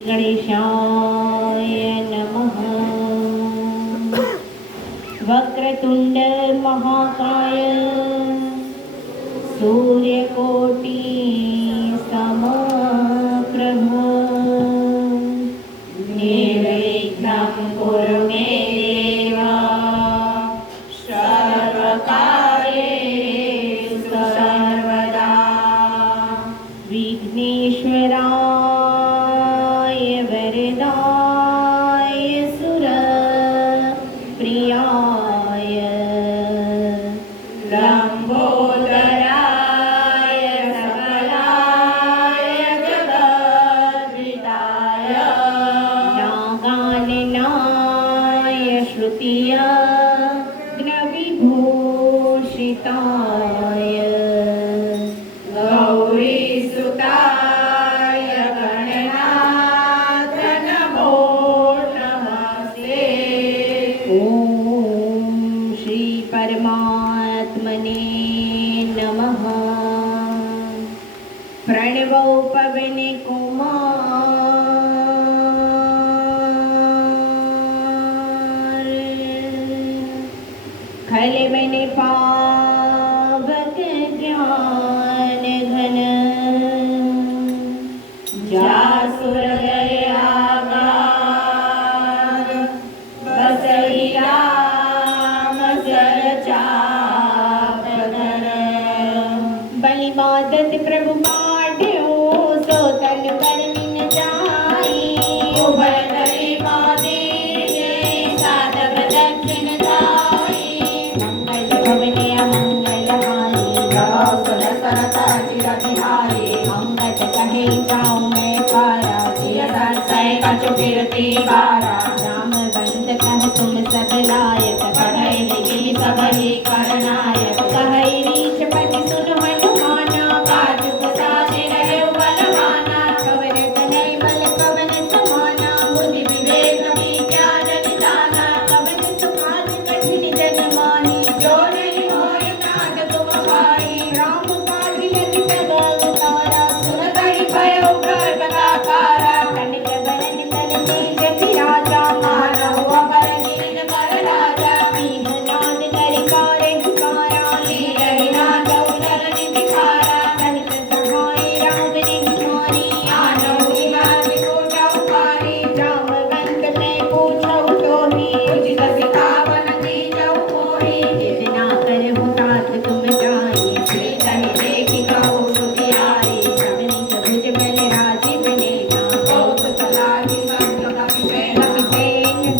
गणेशाय नमः। वक्रतुंड महाकाय सूर्यकोटि समप्रभ निर्विघ्नं कुरु मे देव सर्वकार्येषु सर्वदा। विघ्नेश्वराय वरदाय सुरप्रियाय लंबोदराय सकलाय जगद्विताय नागाननाय श्रुतियज्ञविभूषिताय गौरीसुताय गणनाथ नमो नमस्ते। ओम श्री परमात्मने नमः। प्रणवो पवन कुमार खलवन पावक ज्ञान घन जासुर दयागार बसई राम सर चापधर बलि मादत प्रभु बाढ़ो सो तन पर मिन जाई उभरई मादे साधव दक्षिण जाई मंगल भवने अमंगल हारी सुर सरता चिर बिहारी अंगत कहे जाऊं मैं पारा चिर सरसय कछु कीर्ति बारा राम बंद कह तुम सब लायक पढ़ई लिखी सब ही करनायक कहई रीछ पति सुन हनुमाना काज साधि रहे बलवाना कवन तनय बल कवन समाना बुद्धि विवेक विज्ञान निदाना कवन सुकाज कठिन जन माही जो नहीं मोहि नाथ तुम भाई राम काज लखि अवतारा सुन कहि भयो गर्भकाकारा कनक बरन तन तेज विराजा मानव अमर नील कर राजा नाद करिकारे पुकारा लीलहि नाथौ धरनि भिखारा सहित सहाय राम ने हमारी आनौ निवास कोटौ पारी राम बंद में पूछौ तोहि उचित सिखावन दीजौ मोहि जितना करहु तात तुम जाई श्री दहि देखि कहु सुखी आई जवनि भुज बल राजीव नेना बहुत कलाहि संत कपिसेन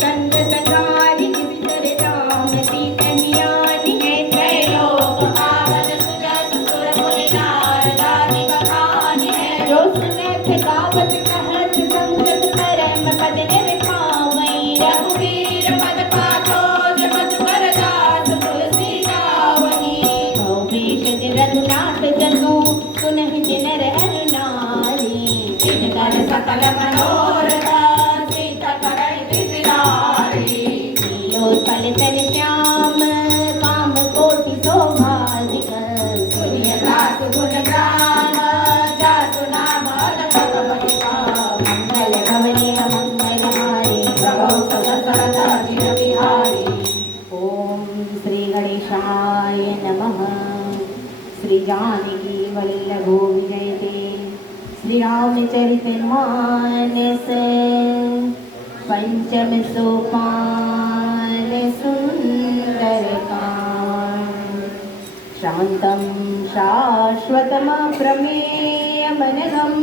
संत संगारि विचर राम सीतनियानि है त्रैलोक पावन सुजस सुर मुनि नारदादि बखानि है जो सुनत गावत कहत संगत परम पद निरखावै रघुवीर पद पाथोज मधुकर दास तुलसी गावनी भीषण रघुनाथ जसु सुनहि जिनर अरुणारी जिनकर सकल मनोरथ सीता करई विसिरारी नीलोत्पल तन श्याम काम कोटि शोभाधिक सूर्यदास गुण गान जासु नाम अलकपति मंगल भवने अमंगल हारी प्रभो सदा सरदा चिर बिहारी। ओम श्री गणेशाय नमः। श्री जानकी वल्लभो विजयते श्री रामचरित मानस पंचम सोपान सुंदरकांड शांतं शाश्वतमप्रमेयमनघं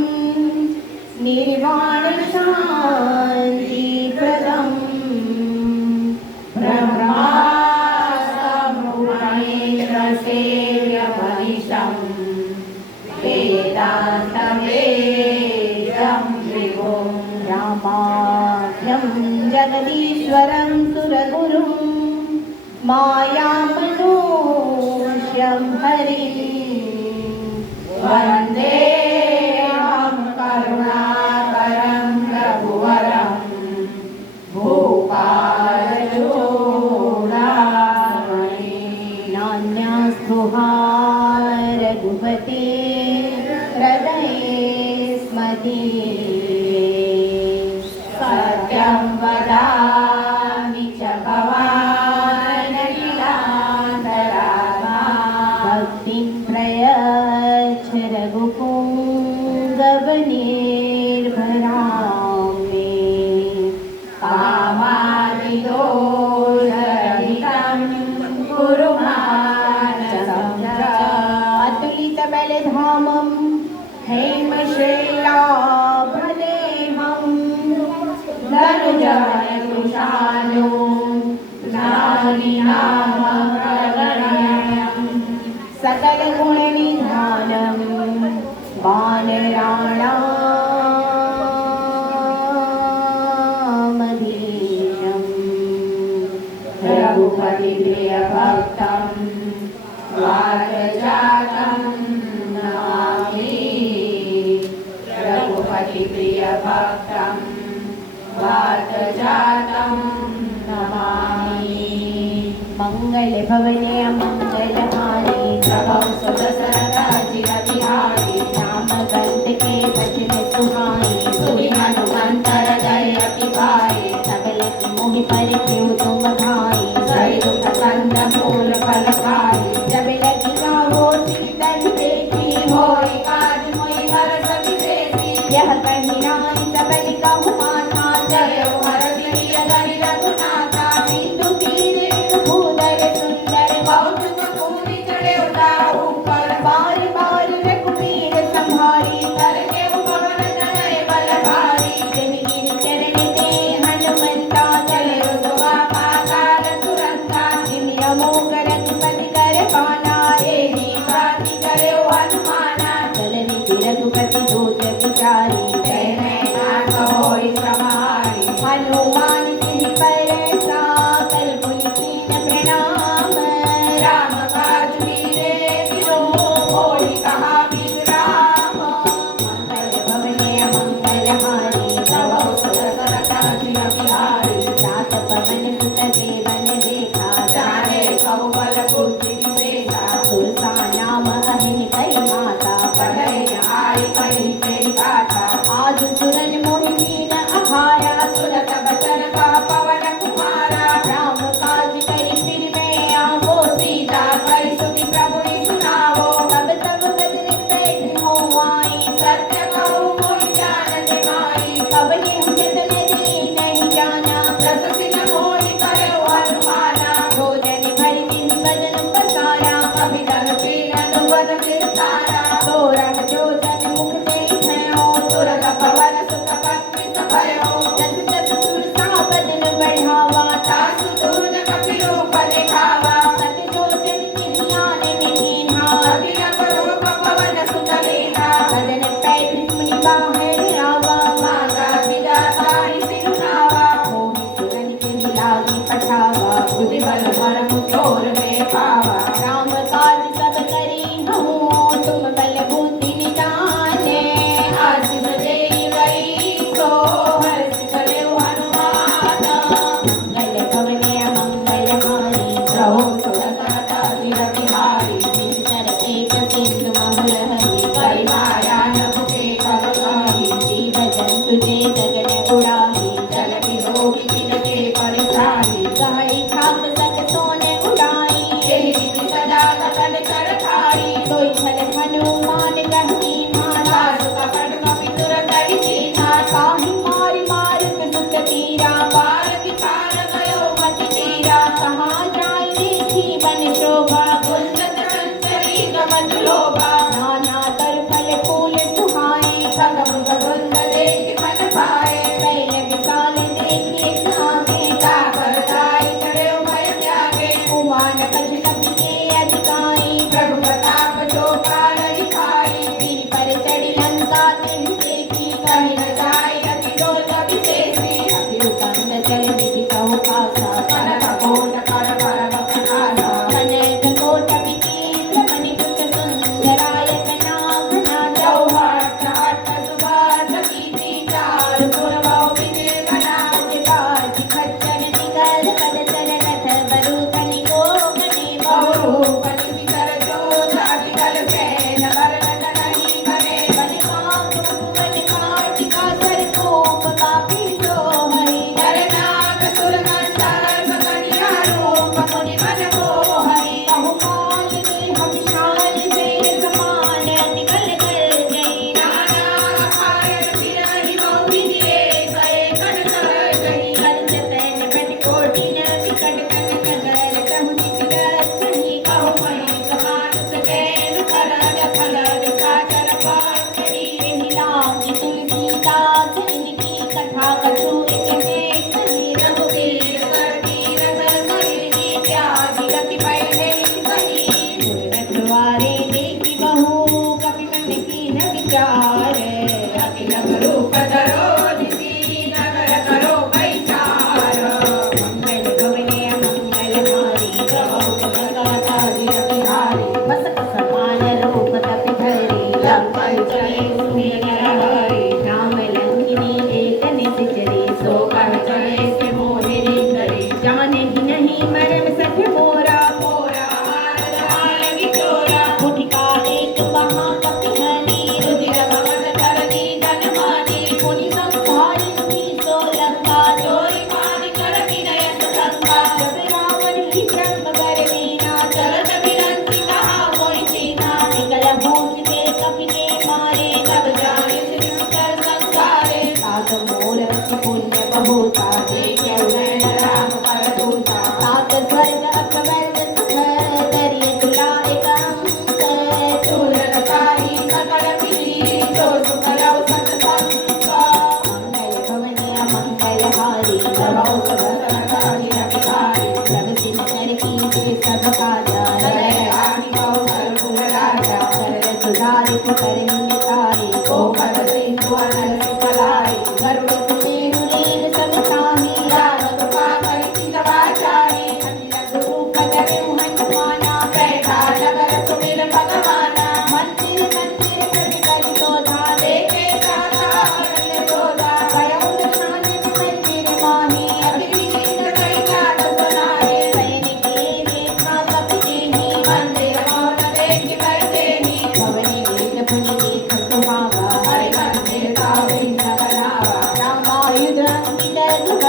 निर्वाण शांति प्रदं ब्रह्मास्त्रसेव्यमनिशं वेदान्तवेदं विभुं रामाख्यं जगदीश्वरं सुरगुरुं मायामनूष्यं हरिं वन्देऽहं करुणाकरं रघुवरं भूपालचूडामणि नान्यस्पृहा रघुपते हृदये स्मति। ओम श्री गणेशाय नमः। श्री रामचरित मानस पंचम सोपान सुंदरकांड शांतं शाश्वतमप्रमेयमनघं निर्वाण शांति प्रदं ब्रह्मास्त्रसेव्यमनिशं वेदान्तवेदं विभुं रामाख्यं जगदीश्वरं सुरगुरुं मायामनूष्यं हरिं वन्देऽहं करुणाकरं रघुवरं भूपालचूडामणि नान्यस्पृहा रघुपते हृदये स्मति। रघुपति प्रिय भक्तं वातजातं नमामि रघुपति प्रिय भक्तं वातजातं नमामि मंगल भवने मंगलहारी प्रभौ सुदशरथाजिरविहारी राम गंध के भजन सुहाई सुनि हनुमंत हृदय अति भाई सकल की मोहि परित्यु तुम भाई सहि दुख कंद मूल फल खाई जब लगी गावो सीतल देखी होई काज मोहि हरष विशेषी यह कही नाई सबल कहु माथा जय हर प्रिय गरि रघुनाथा सिंधु तीर भूधर सुंदर कौतुक पूरी चढ़े उतारू पर बार बार रघुवीर संभारी करके पवन तनय बल भारी जिन गिर चरण ते हनुमंता चले सुहा पाताल तुरंता जिन अमोघ रघुपति कर पाना एहि बाती करे हनुमाना चल निधि रघुपति दूत विचारी कहने नाथ होई समारी हनुमान सिंह परसा कर पुनि कीन प्रणाम राम काज वीरे विलो होई कहा विश्राम मंगल भवने मंगलहारी प्रभौ सुदशरथाजिरविहारी जात पवन सुत देवन देखा जाने कहु बल बुद्धि विशेषा तुलसा नाम अहिनि करि माता पढ़ै आई कहि तेरी गाथा आज सुरन मोहिनी न अखाया सुनत बचन का पवन कुमारा राम काज करि सिर में आवो सीता कहि सुनि प्रभु सुनावो तब तब गदन बैठ हो आई सत्य कहूँ मोहि जानत माई कब ये जतन दे नहीं जाना रस सिन मोहि करौ हनुमाना भोजन भर दिन बदन पसारा कभी कर पीन दुबन विस्तारा तोरण जोजन मुख देखो तुरत पवन सुत पत्नी सभयो जस जस सुरसा बदन बढ़ावा तासु तून कपिलो दिखावा सत जोजन ज्ञान निधीना अभिनव रूप पवन सुत लेना बदन पैठ मुनि बाहर आवा माता पिता ताई सिरुनावा मोहि सुरन के लागी पठावा बुद्धि बल परम तोर में पावा राम काज सब करी हूँ तुम बल बुद्धि निदाने आशीष दे गई सो हर्ष मूर्ति पुण्य बहुता देखे नयन राम कर दूता सात स्वर्ग अपवर्ग सुख दरिय तुला एक अंक चूलनकारी सकल विधि जो सुख लव सत्संग मंगल भवनीय मंगलहारी नमो सहस्रकारि रविहारी प्रभ सिंह कर कीजे सब काजा हृदय आदि कौ सर्वगुण राजा शरण सुधारित करे निसारी ओ पद सिंधु अनल सुखलाई गरुड़ सुमेरु लीन समिताहि राम कृपा करि चितवाचारी अखिल गुरु पद हनुमाना बैठा नगर सुमिर भगवाना मंदिर मंदिर प्रति करि शोधा देखे साधा अनल शोधा भयउ निशान मंदिर माही अग्नि चिन्ह करि ख्यात सुनाए सैनिक देखा कपि जेहि मंदिर मौन देखि कर देहि भवनि गीत पुनि देख सुहावा हरि मंदिर का विघ्न बनावा रामायुध अंकित गुह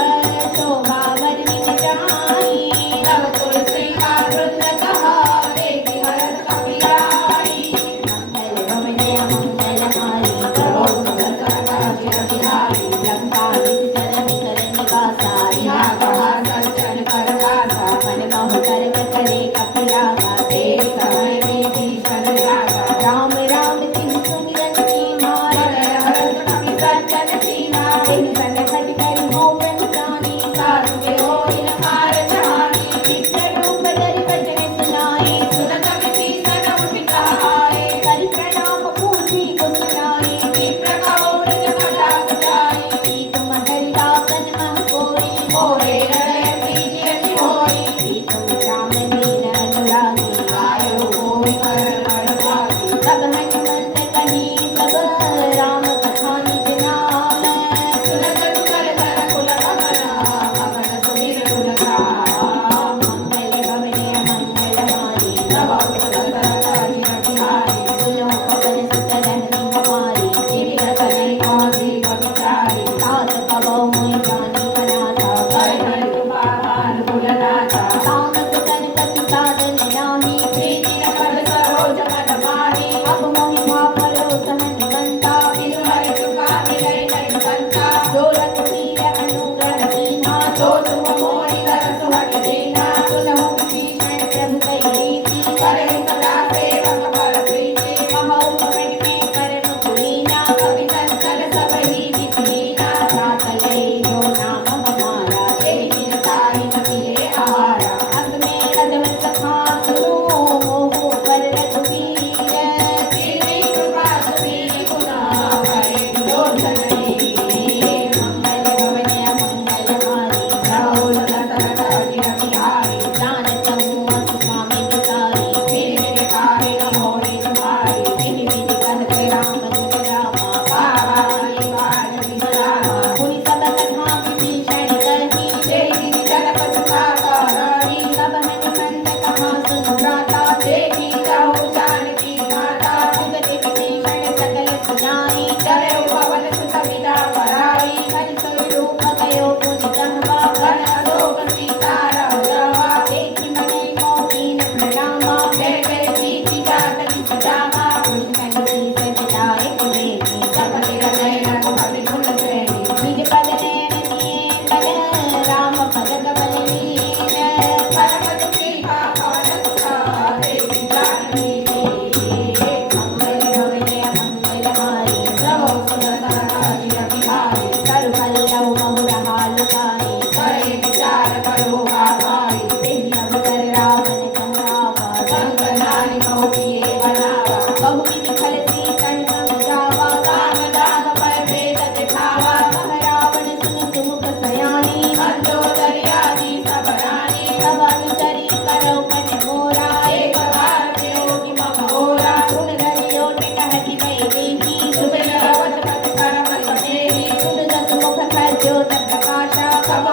शोभा वर्णित जाहि नव तुलसी का वृंद कहा देखि हरष कपि आई मंगल भवनीय मंगलहारी प्रभो सहस्रकारि रविहारी लंका विचरण कर निवासा यहाँ कहा सज्जन कर वासा मन मोह कर करे कपिलावा तेरे समय में भीषण रागा राम राम तिन सुमिरन कीन्हा हृदय हर्ष कपि सज्जन कीन्हा तिन सन खट कर हो ब्रह्मचारी साधु के होई न कारज हानि विकट रूप धरि वचन सुनाए सुन कपि भीषण उठि कहाए करि प्रणाम पूछी कुशलाए विप्र कहो निज कटाक्ष जाए तुम हरिदासन मह कोई मोरे हृदय प्रीति अति होई तुम राम दीन अनुरागी आयो कोई कर बड़ भागी सब हनुमंत कही सब राम कथा निज नाम सुनत कर कर कुल भवना भवन सुमिर गुण गाम मंगल भवनीय मंगलहारी नमो सहस्रकारि रविहारी सुनो पवन सुत रहनी हमारी दिव्य कलई कौसी कविचारी सात कबौ मोहि जानी अनाथा कर हरि कृपा अनुकूल नाथा तामस तन कपि साधन नाही प्रीति न कर सरोज मन माही अब मोहि माफलो सहन बंता बिनु हरि कृपा मिलै नहीं संता जो रघुवीर अनुग्रह कीन्हा जो तुम मोहि तरसु हठ दीन्हा सुनहु विभीषण प्रभु कहि रीति करहि सदा सेवक पर प्रीति कहौ पवन में कर्म कुलीना कपि संकर सब ही विधीना ध्यात लय जो नाम हमारा तेहि दिन ताहि कपिए आहारा अस में रघुवर सखा सुनो मोहु पर रघुवीर तेरी कृपा सुमीरि गुना करे दुर्योधन वीर मंगल भवनीय मंगलहारी प्रभो सहस्रकारि रविहारी जानत हूँ अस स्वामी विसारी फिर मेरे काहे न मोहि तुम्हारी विधि विधि कहते राम दुख रामा पावाई बाण विश्रामा पुनि सब कथा विभीषण कही जय दिन जनक सुता रानी सब हनुमंत कहा सुन भ्राता देखी जाओ जानकी माता जुगति विभीषण सकल सुनाई डरे पवन सुत विदा पराई हरि स्वरूप कयो पुनि कहवा घन अशोक सीता रामा देखि मनै मोहीन प्रणामा जय जय सीति जात विसजामा कृष्ण सी सचिताय कुलेनि जपति हृदय रघुपति कुल श्रेणी निज पद नयन दिए तन राम पद कमल लीन परम दुखी पावन सुता देखि जानकी मंगल भवनीय मंगलहारी प्रभो सहस्रकारि रविहारी करु कल्लौ बहुरहा लुकाई करे विचार करो आभारी तेहि अवसर रावण कहलावा संग नारी बहु किए बनावा बहु विधि फल सीतन समझावा साम दाम पर भेद दिखावा कह रावण सुन सुमुख सयानी मंदोदरी आदि सब रानी सब अनुचरी करौ मन मोरा एक बार प्रयोगी मम होरा गुण धरियो टिकहति वैदेही सुमिर भवत पद करम सनेही सुन दस मुख सज्जोत प्रकाशा कब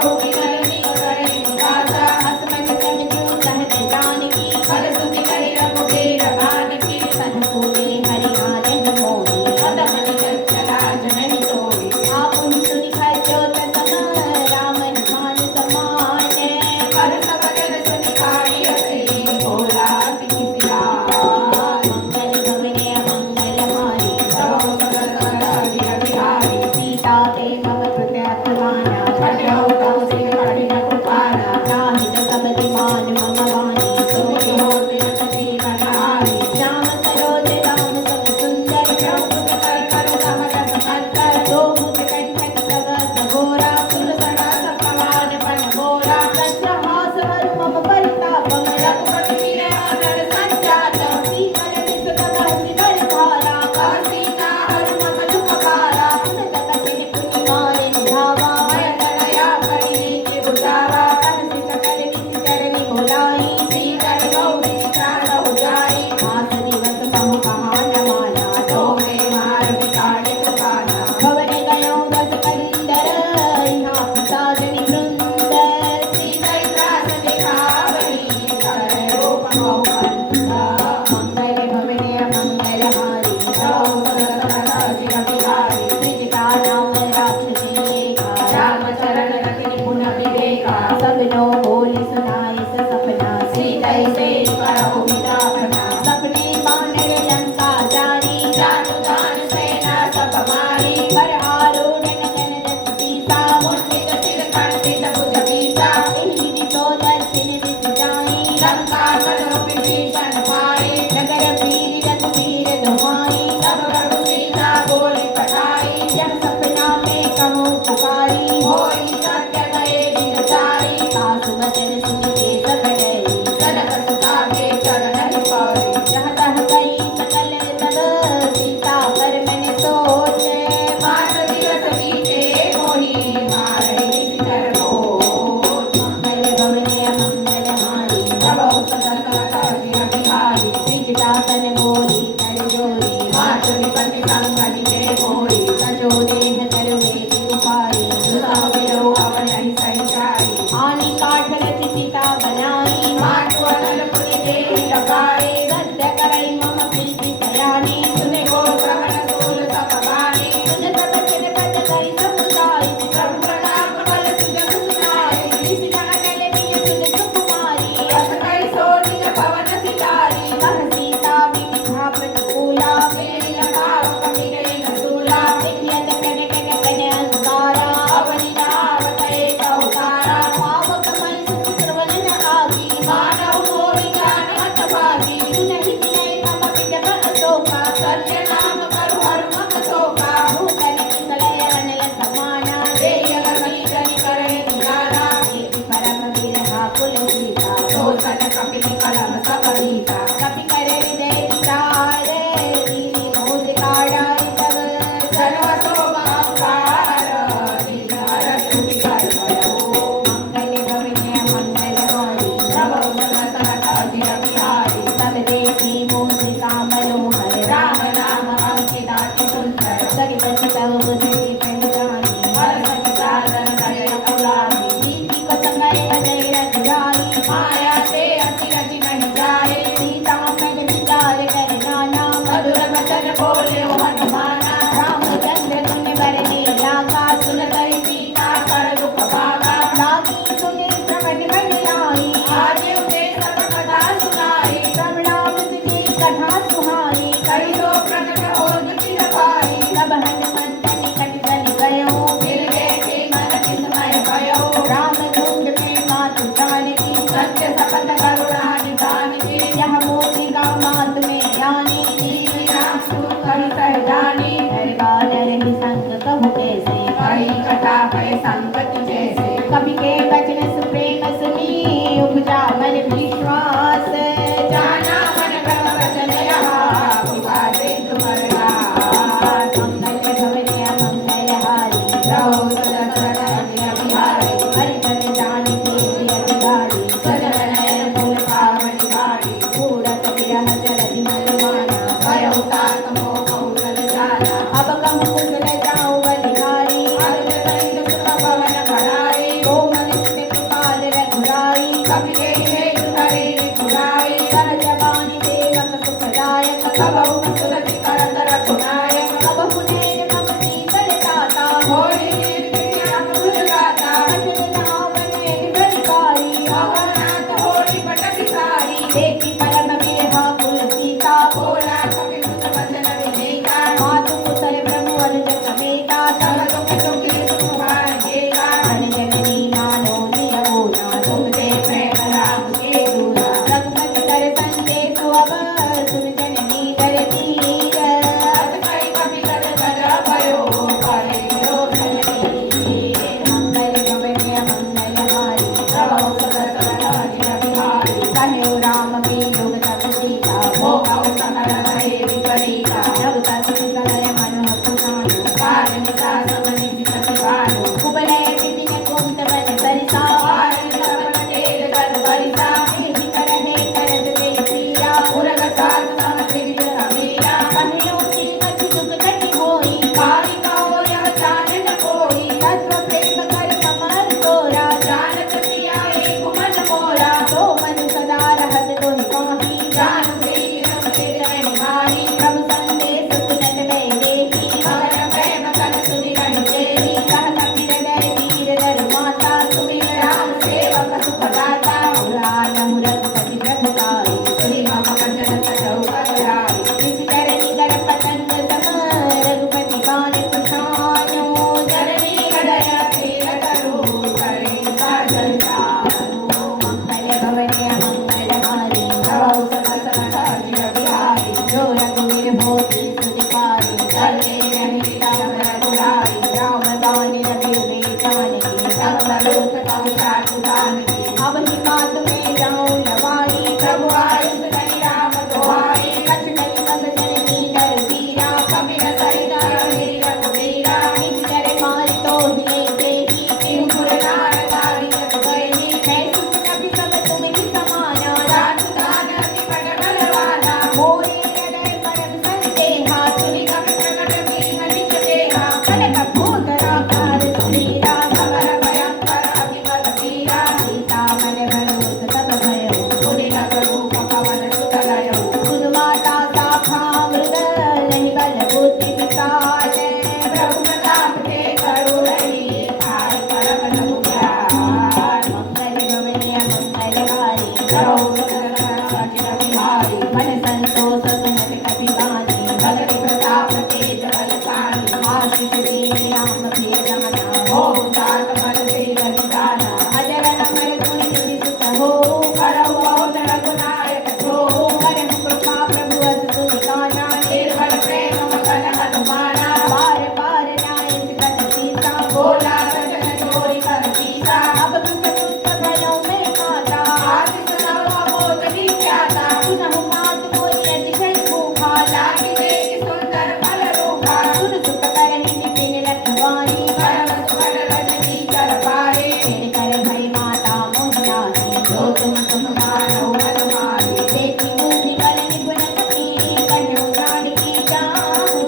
राम चरण रति गुण विवेका सबनो बोली सुनाई स सपना सीता से करो मिलापना सपने बानर लंका जानी जानु जान सेना सब मारी कर आरूढ़ नयन दस सीता मुंडित सिर खंडित भुज बीसा इन्हीं सो दक्षिण दिश जाई लंका करो विभीषण पाई नगर वीर रघुवीर दुहाई तब प्रभु सीता बोली पठाई यह सपना में कहूँ पुकारी होई सत्य गए दिन चारी सासु वचन सुन के सब डरी जनक सुता के चरण पौड़ी जह तह गई सकल तब सीता पर मन सोचे मास दिवस बीते मोही मारे कर मंगल गवने मंगल हारी प्रभो सदन बिहारी त्रिजटासन बोली कर जोरी मात विपत्ति संकट के मोरी सचो देह करुवे उपारी सुसाविरो अवन संचारी आनी काठ रचि सीता बनाई माटु अनल मुनि देहि लगाई सत्य करई मम प्रीति सयानी सुने को श्रवण सूल सपगानी सुन सब चिर पद कई समुदाय प्रभु प्रताप बल सुजग सुनाई कृष्ण अनल बिय सुन सुकुमारी अस कई सोनिज पवन सितारी कह सीता विविधा प्रतिकूला मेरी लगाव कमिरे न सूला देखियत कन कन कन अंगारा अवनि नावत एक अवतारा पावक मई सुत्रवन न आगी मानव मोहि जान हत भागी सुनहि विनय मम विजय अशोका सत्य नाम करु हनुमत शोका भूतल किसलय वनय समाना देय लगी जनि करे निराला एक परम विरहा कुल सीता सोचन कपि कलम सब गीता कपि करे हृदय विचारे नीली मोद काढ़ाई तब सर्व शोभाकार दीदार तुमि कर भयो मंगल गवने मंगल हारी प्रभो सनत अजिर बिहारी सब देखी मूसिका मनोहर राम नाम अंकित अति सुंदर सरित चितव बुद्धि पहचानी हर सत साधन करे पुरानी नीति को समय अजय रघुराई माया से अति रचि नहीं जाए सीता मन विचार कर नाना मधुर वचन बोले हनुमाना रामचंद्र गुण बरने लागा सुन कर सीता कर दुख भागा लागी सुने श्रवण मन लाई आज उन्हें सब कथा सुनाई श्रवणामृत की कथा सुहाई कई दो प्रकट हो चिर पाई तब हनुमंत निकट चल गयो फिर देखे मन किसमय भयो राम धुंध में मातु जानकी सत्य सपथ करुणा निधान की यह मोहिका मात में ज्ञानी नीति राम सुर कहि सहजानी दरबार रही संग कहु कैसे कही कथा भय संगति जैसे कवि के वचन सुप्रेम सुनी उपजा मन विश्वास जाना मन क्रम वचन यहाँ पुकारे तुम्हारा मंगल भवने मंगल हारी रहो सदा सदा बिहारी हरि हरि जानकी अधिकारी सजन नयन फूल पावनि भारी पूरत विरह जलधि मनमाना भयो तात मोह कौशल जाना अब कहूँ कुशल जाऊँ बलिहारी अरुण सहित सुख पवन बढ़ाई कोमल चित कृपाल रघुराई कवि के हेतु शरीर छुड़ाई सहज वाणी सेवक सुखदायक कबहु न सुरति करत रघुनायक कबहु नैन मम शीतल ताता होई निर्विघ्न भुज गाता अचल नावन नैन भरिकारी अवनाथ होई बटक सारी देखी परम विरहा कुल सीता बोला कवि सुत वचन विनेता मातु कुशल प्रभु अनुज समेता तब दुख दुखी सुख भाग्येता धन जननी नानो निय होना तुम दे प्रेम राम के दूरा रघुपति कर संदेश अब सुन जननी कर धीर अस कई कपि कर कर भयो करे लोक मंगल गवने मंगल हारी प्रभो सदा सदा बिहारी कहे राम वियोग तब सीता भोगौ सकल भय विपरीता जब तक सकल मन पुराणो कारण सासव निधि प्रतिभानो कुबलय विपिन कुंत बल सरिसा वारण सवन तेज कर बरिसा एहि करहे करत ते प्रिया उरग सास सम त्रिविध समीरा कहियो श्री कछु दुख घटि होई कारि कहो यह जानन कोई तत्व प्रेम कर कमल तोरा जानत प्रिया एक मन मोरा तो मन सदा रहत तोहि पाही जान प्रीति रम तेरे निहारी प्रभु संदेश सुनत में देखी मगन प्रेम कर सुनि रहि जेहि कह कपि हृदय जंगलों कविता कुदान की अब हिमात में जाऊं लवाई प्रभु आयुष नहीं राम दुहाई कछ नहीं कब जननी डर धीरा कभी न सरिता वीर रघुवीरा निज करे मारी तो हिले देही तिरुपुर नार गारी जग गई है सुख कभी सब तुम ही समाना रात दान अति बड़ बलवाना मोरे हृदय परम संदेहा सुनि कभी प्रकट की निज देहा कनक भूतरा कार सुनीरा समर भयंकर अभिमत वीरा सीता मन भरोस तब भयो सुनि नगर रूप पवन सुत लयो सुन माता शाखा मृग नहीं बल बुद्धि विशाल प्रभु प्रताप ते करुणई खाय परम अनुग्रह मंगल गवय मंगलहारी करो सकल बिहारी मन संतोष सुनत कपि बानी भगति प्रताप तेज बलशाली आशीष दीन राम प्रिय जाना हो तात मन से बलिदाना अजर अमर गुण निधि सुत हो करहु बहुत रघुनायक हो करहु कृपा प्रभु अस तुझ गाना निर्भर प्रेम मगन हनुमाना बार बार नायक कन सीता बोला सजन चोरी कर सीता अब दुख दुख भयों में माता आदित नव अबोध नित्याता सुनहु मात मोहि अतिशय भूखा लागी देख सुंदर फल रूपा सुन सुख करहि विपिन रखवारी करम सुखद रजनी कर पाए मेरे कर भई माता मोहनासी जो तुम मानो हनुमानी देखी बुद्धि बल निपुण कपी कन्हु जानकी जाहु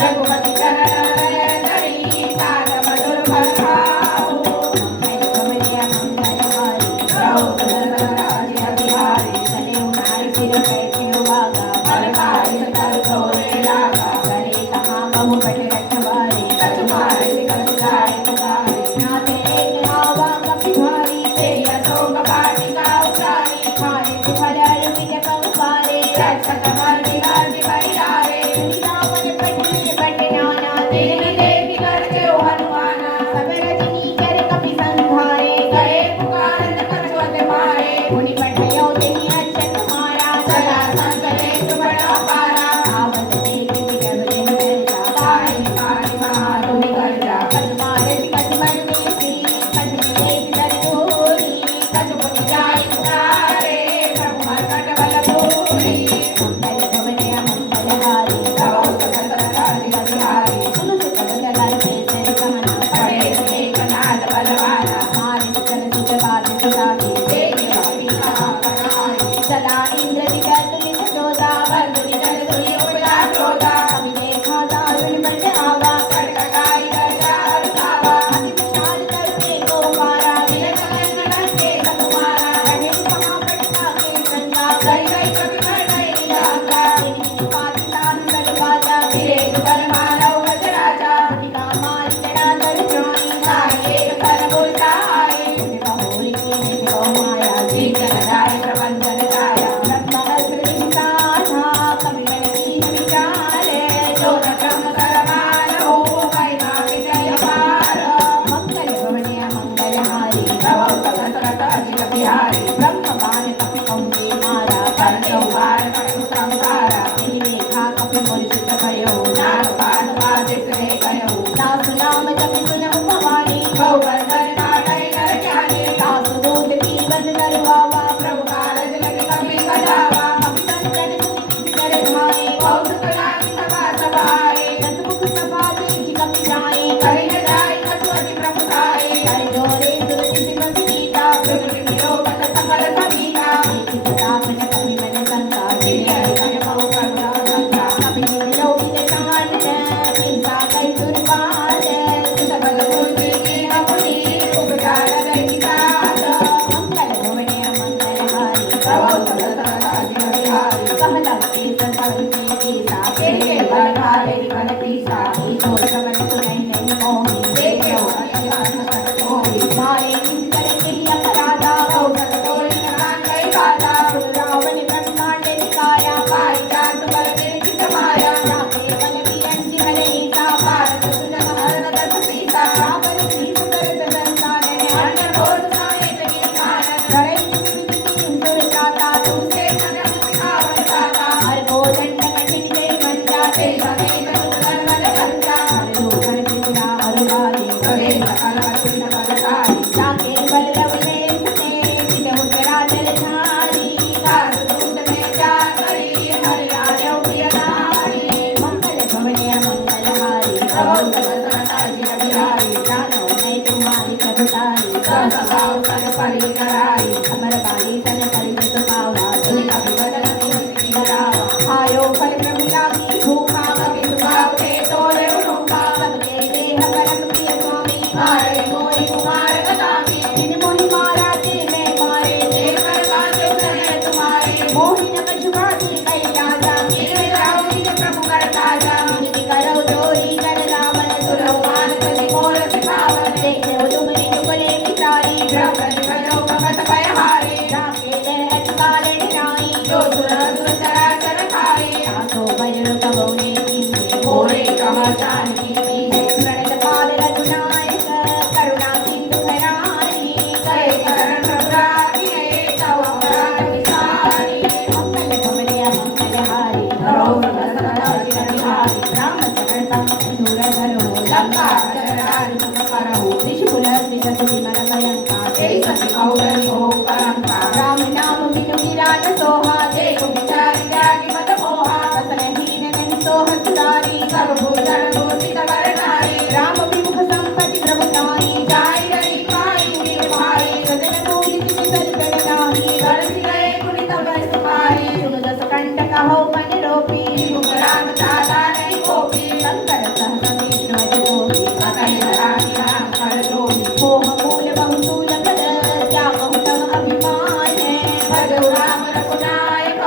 रघुपति चरण दया धरी तात मधुर फल खाहु मंगल कमलिया मंगलहारी रहो सदा राज बिहारी सने उनाई सिर बैठे वागा फलकारी सकल तोरे लागा करे कहाँ बहु बट रखवारी कछु मारे कछु जाए पुकारे नाते एक आवा कपि भारी तेरी अशोक वाटिका उतारी खाए सुफल विजय पग पारे रक्षक मर्दि मर्दि परिहारे रावण पटि पट नाना तेरी देवी करते हो हनुमाना सब रजनी कर कपि संहारे गए पुकारत कछुअत मारे मुनि पठयो तेहि अक्षत मारा सदा संकले बड़ा पारा आवत देख विजय देह दर्जा पाहि पाहि महा तुमि गर्जा कछु मारे कछु मन में सी कछु देख दर जोरी कछु मुनि जाय पुकारे प्रभु मरकट बल पूरी मंगल भवनया मंगलहारी रहो सकल राज बिहारी सुन सुख बदल से सर कहना पड़े एक नाद बलवाना मारे सकल सुख बात सुधारी देखे अभी कहाँ कनाई चला इंद्र दिगत लिख जोदा बंधुनि जल सुनि उपजा क्रोधा कवि देखा दारुण बन आवा कटकटाई गर्जा हरसावा अति विशाल करते को मारा विरत नंदन के सकुमारा रहे महापटका के संगा गई गई कभी भर गई निराशा तेरी पाति तान सरबाजा फिरे सुकर मानव वज राजा टिका मारी चढ़ा कर जाई साई एक कर बोलता आई बहुरी की निभो माया जीवन राय प्रबंधन गाया रत्नमल प्रतिष्ठा था कभी मन कीन विचारे जो न ब्रह्म करमान हो महिमा विजय पार मंगल भवनिया मंगलहारी रहो सकल राज बिहारी ब्रह्म बाण कपि कौंते मारा कर चौहार कटु संहारा तेहि देखा कपि मूर्छित भयो नाग पाद बाधित रे कयो दास नाम जपि सुनहु भवानी बहु बंधन काटै नर ज्ञानी दास दूत की बंद नरवावा प्रभु कारज लगे कपि कटावा कपि संकट सुनि कर धाये कौतुक लागी सभा सभाए दस मुख सभा देखि कपि जाए कहि न जाय कछु अति प्रभुताए कर जोरे सुरति सिमति गीता प्रगति विलोकत सकल समीता देखि प्रताप न कपि मन शंका जिन्हरि मन बहु करुणा संगा कपि लो विद कान सीता कहि दुर्बाल सुतबल बुद्धि कीन मुनि उपचार दैति काल मंगल भवनिया मंगलहारी रहो सकल राज बिहारी कहला के संकल के सीता के बल भाले मन पीसा जो श्रवण सुनै नहीं मोहि देखो अज्ञान सत होई मारे निज कर के अपराधा बहु सत तोरि नान कहि गाथा सुन रावण ब्रह्मांड निकाया पाई जात बल निर्जित माया जाके बल वियंति हले सा भारत सुन हरण दस सीता रावण श्री सुकरत संसार हरण घोर समेत गिरधान धरै विधि सुर जाता तुमसे मन मुखावन जाता हर गोदंड कठिन जय मंजा ते समेत मुदन बल कंजा हर लोकन त्रिपुरा हर भारी गए सकल अतुल बलधारी प्रभुताई सभाव सन परी कराई अमर बाली सन परिमित पावा सुनि कपि वदन विमुक्ति धरावा आयो फल प्रभु लागी भूखा कपि सुभाव ते तोरे उनुका सबके देह परम प्रिय स्वामी मारे मोहि कुमार कदामि जिन मोहि मारा ते मैं मारे देव कर कांचे उतरे तुम्हारे मोहि न कछुकाती कई राजा कीर्ति कराओ निज प्रभु कर ताजा विनती करो जोरी कर रावण सुनो मान कलि मोर सिखावन देखो तुमने टुकड़े मिटाई ब्रह्म भजो भगत भय हारे राम के दहत काल निराई जो सुर सुर चराचर खाए आसो वज्र कबोने कीजे मोरे कहा जानकी कीजे प्रणत पाल रघुनायक करुणा सिंधु हराई करे चरण प्रभुरागी तव अपराध विसारी मंगल भवनिया मंगल हारी करो भगत बिहारी राम चरण संग धुर धरो लंका चरण तुम करहु त्रिशूल सिर सुमन भयंका तेई सति औरनि हो परंका राम नाम बिनु निराल सोहा जय को विचारि त्यागी मत मोहा रसनहीन नहीं सोह सुधारी सब भूषण भूषित वर नारी राम विमुख संपत्ति प्रभुताई जाई रही पाई उन्हीं भाई सजन मूलित सरितन नाही बरस गए गुणी तब सुखाई सुन दस कंटक हो मन रोपी मुख राम दाता नहीं कोपी शंकर सहस विष्णु अजोगी सकल रानी राम कर जोगी होम मूल बहुसूल पद जामहु तम अभिमान भजो राम रघुनायक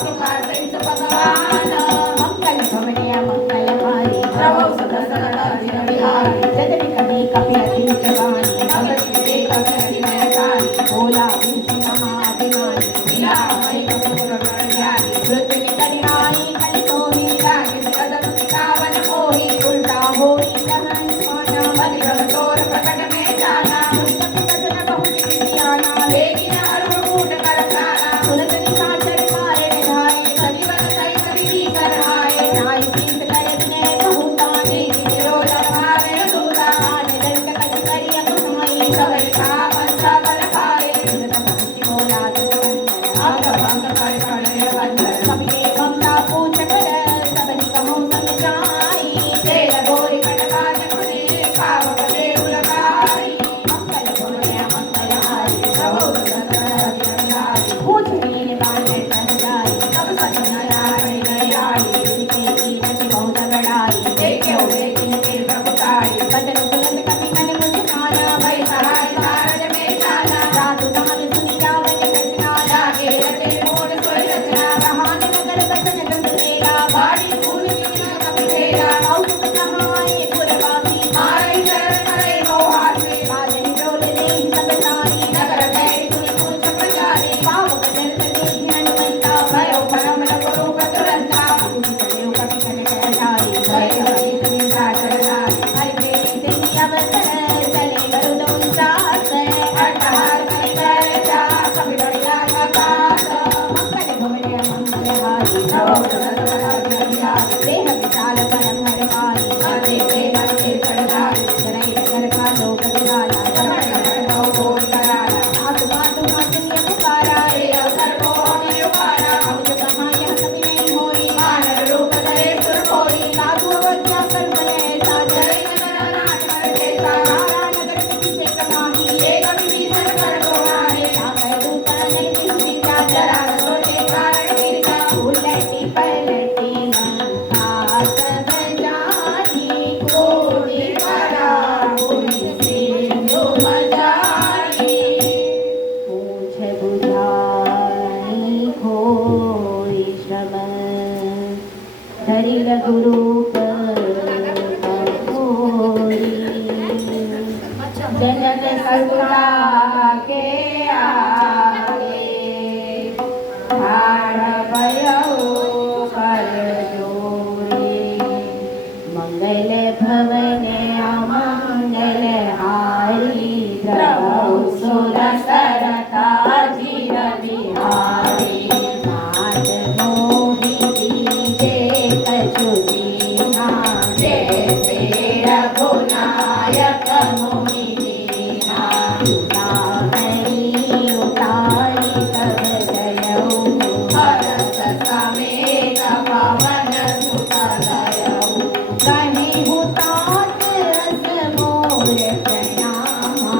कृपा सहित भगवान मंगल भवनिया मंगल हारी प्रभु सदसन जिन बिहारी जदि कभी कपि अति जवानी भगति देख हरि मैं जानी भोला विष्णु महाअभिमानी मिला मई कपूर ज्ञानी मृत्यु करिहारी कल सोही जानि कदम सिखावन मोही उल्टा होई सहन माना बलि तोर प्रकट में जाना पुस्तक कथन बहुत विज्ञाना लेकिन अरुण कूट कर खाना सुनत निशाचर मारे निधाए सजीवन सहित विधि कर आए नाई तीस कर विनय बहुताने रोज भावे दूता आन दंड कच करी अकुसमयी सबरी का पंचा बल खाए सुनत भक्ति बोला दुष्कंदन अब भंग कर कर बंधन सबके ममता पूछ कर सबनि कहो संग जाई तेल गोरी कटका जमुनी पावक देव लगाई मंगल भवनिया मंगल हारी प्रभु सदसन जिन बिहारी पूछ नील बांधन रह जाई सब सजन नारायण नहीं आई जिनके कीमत बहुत बड़ाई देखे हुए जिनके प्रभुताई बदन बुलंद कभी कन मुस्काना भई सहाय कारज में जाना रातु दान सुनी रावण रचना जागे रचे मोर सोई रचना रहान नगर बसन दंड मेरा बाड़ी फूल कीना कपि फेरा कौतुक कहाए पुरवासी मारई चरण करे मोहासे बादल डोल दे सब सारी नगर गैरी कुल कुल चप्रचारी पावक जल देख हनुमंता भयो परम रूप तुरंता चले कभी कन कर जाई भय भीत निशाचर नारी हरि बेटी से अवसर चले गरुदौन सास अट्टहार करि कर जा कपि बढ़िया का पास मंगल भवनिया मंगल हारी प्रभु सदसन जिन बिहारी देह विशाल परम हरवारी मते के मन के चढ़ाई जनई नगर का लोक विधाया कमल कमल बहु गोर कराला साधु माधु मातुल्य पुकारा रे अवसर को हमें उपारा हम जो कहाँ यह कभी नहीं होई मानव रूप धरे सुर खोई साधु अवज्ञा कर बने साजय जय नगर नाट कर खेता तारा नगर किसी से कमाही एक विभीषण कर दोहारे सागर दूता नहीं सिंह विद्या जरा जरा सोचे कारण गिरता उलटी पलटी लंका सब जानी कोटि करा कोटि सिंधु मजारी पूछ बुझाई खोई श्रम धरि रघुरूप कहोई जनक सकुला के आगे हार भयो कर जोरी मंगल भवन अमंगल हारी प्रभु सुर सरता जिन बिहारी मात मोहि दीजे कछु दीना जैसे रघुनायक मुनि दीना उतारी उतारी तब जयऊ हरस समेत पवन सुत लयऊ कहीं हुतात रस मोर प्रणामा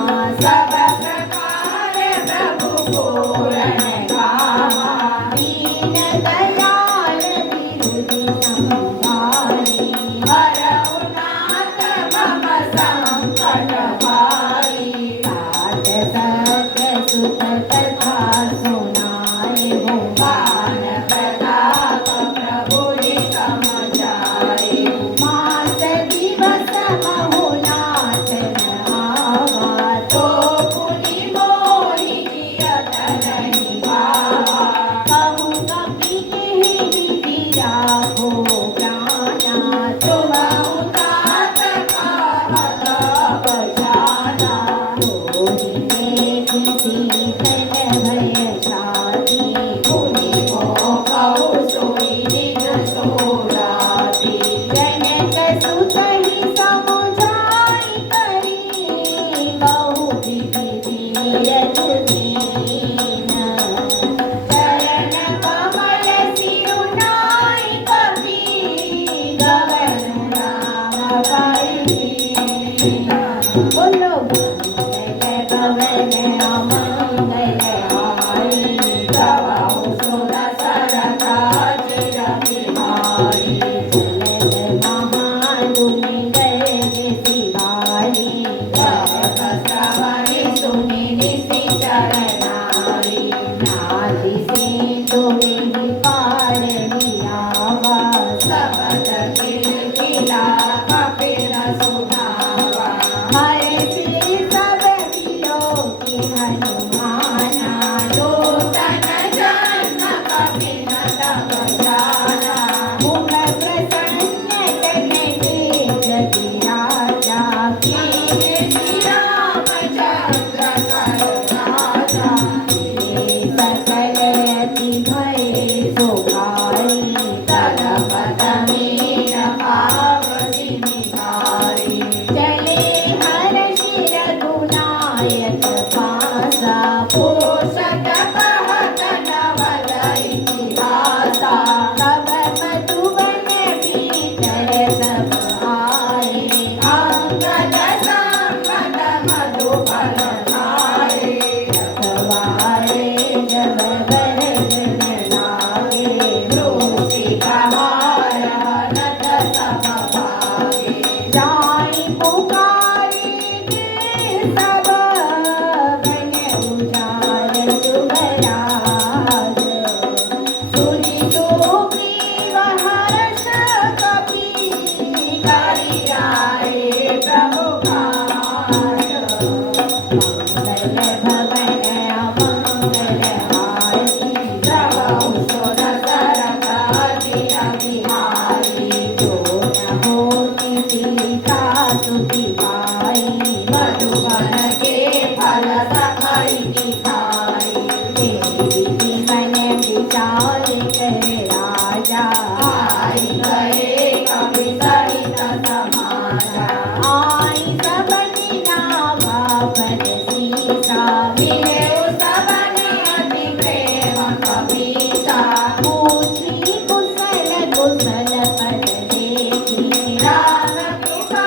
सकल सकल दिखाई तेरी मन विचार करे राजा आई गए कवि सहित समाजा आई सबनी नावा पद सीसा मिले सबने अति प्रेम कपीसा पूछी कुशल कुशल पद देखी राम कृपा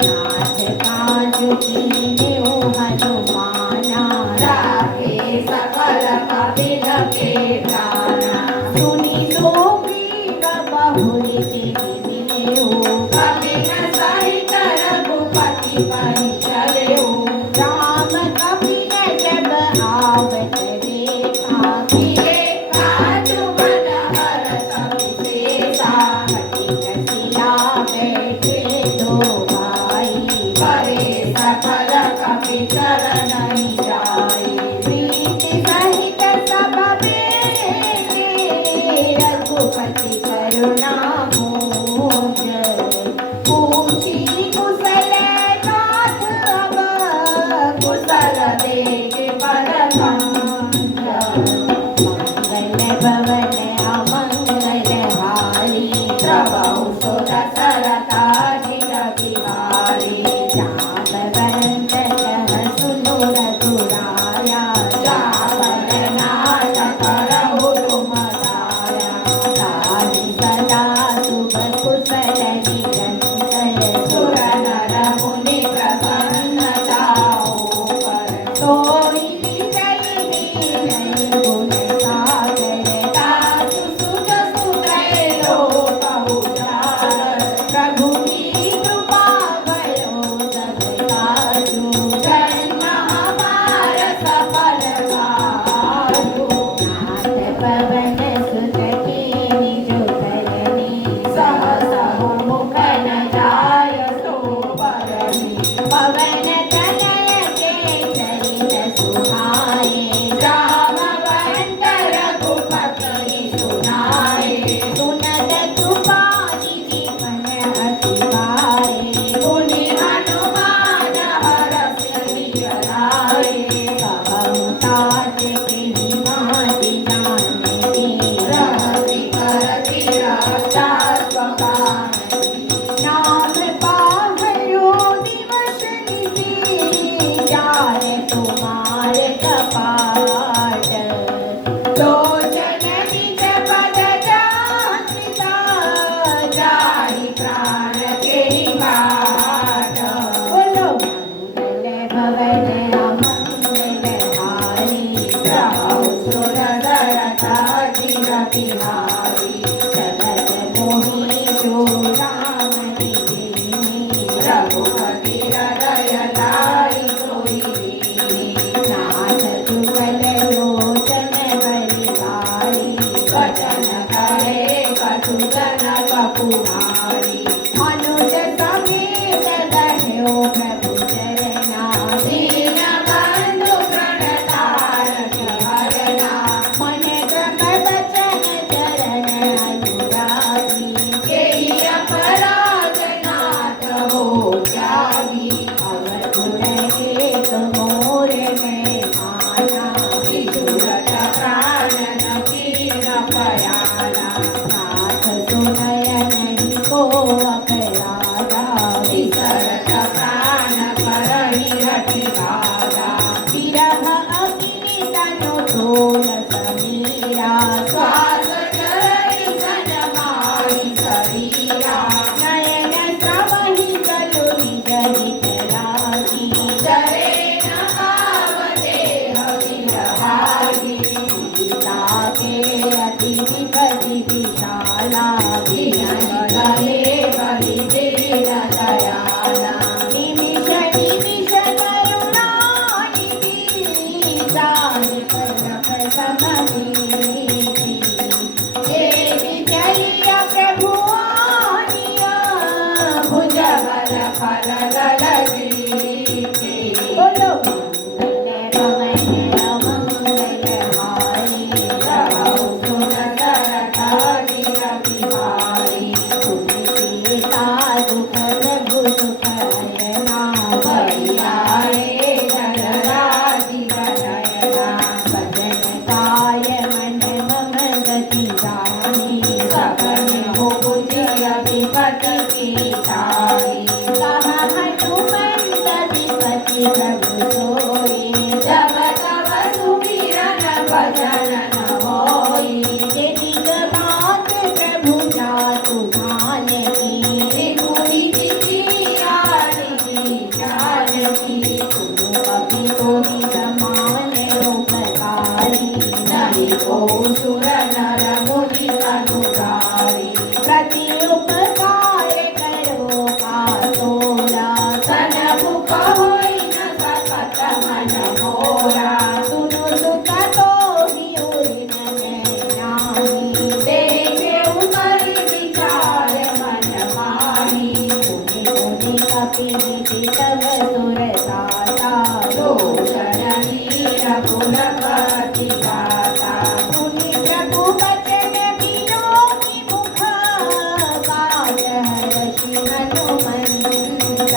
नाथ काजु कीन्हे हनुमाना राखे सकल कपिल के प्राणा सुनि सुग्रीव बहुरित मिलेउ कपिल सहित रघुपति परि चलेउ राम कपिल जब आवत देखा मिले काजु मन हरष विशेषा कटिक सिया बैठे दो भाई करे सकल कपि चरण जाई प्रीति सहित सब बेरे रघुपति करुणा मोज पूछी कुशल नाथ अब कुशल देख पद मंगल भवन अमंगल हारी प्रभु सुर सरता जिग बिहारी जामवंत कह सुनो रघुराया जावन नाथ करहु तुम दाया ताहि सदा शुभ कुशल निरंतर सुर नर मुनि प्रसन्न जाओ पर सोई विजय विनय गुण सागर तासु सुख सुखै लोक उजागर प्रभु की कृपा भयो सब काजू जन्म हमार सफल काजु नाथ पवन सुत के निज धरनी सहस मुख न जाय सो परनी पवन तनय के चरित सुहाए रामवंत रघुपति सुनाए सुनत कृपा निधि मन अति भारे मुनि हनुमान हरष निकलाए कहु तात के माति जाने रहति करति रक्षा स्वकानति नाम पावरो दिवस निधि जाय कुमार कपाट लोचन निज पद जान्विता जाहि प्राण के बाट बोलो मंगल भवन अमंगल हारी प्रभु सुर सरता जिग बिहारी जगत मोहि जो राम दीनी रघुपति हृदय लाई सोई नाथ जुगल लोचन बलिहारी वचन करे कछु जनक कुमारी अनुज समेत दह्यो प्रभु चरना दीन बंधु प्रणतारक हरना मन क्रम बचन चरण अनुरागी केहि अपराध नाथ हो त्यागी अवधुर एक मोर में आना विदुरत प्राण न कीन पयाना नाथ सुनय नहीं को अपराधा विसरत प्राण करहि हठि बाधा विरह अग्नि तनु धूल समीरा श्वास चरहि सन माहि शरीरा नयन श्रवहि गलु निज हित लागी चरे न भाव देह विरहागी सीता के अति विपति विशाला जियहि गले बलि दीन दयाला निमिष निमिष करुणा निधि जाहि पर समनीति देवी चलिया प्रभु आनिया भुज बल फल ललगी बोलो मंगल भवन अमंगल हारी रहु सुर सरता जिग बिहारी सुनि सीता दुख प्रभु सुख हरना की तुम कभी कोई समान उपकारी नहीं को सुर नर मुनि अनुगारी प्रति उपकार करो का तोरा सन मुख होई न सकत मन मोरा सुनो सुख तो ही उन नाही देखे उमरी विचार मन माही मुनि मुनि कपि नीति तव सुर दाता दोषण नीर गुणपति दाता मुनि प्रभु बचन वियोगी मुख गाय हर्षि हनुमंत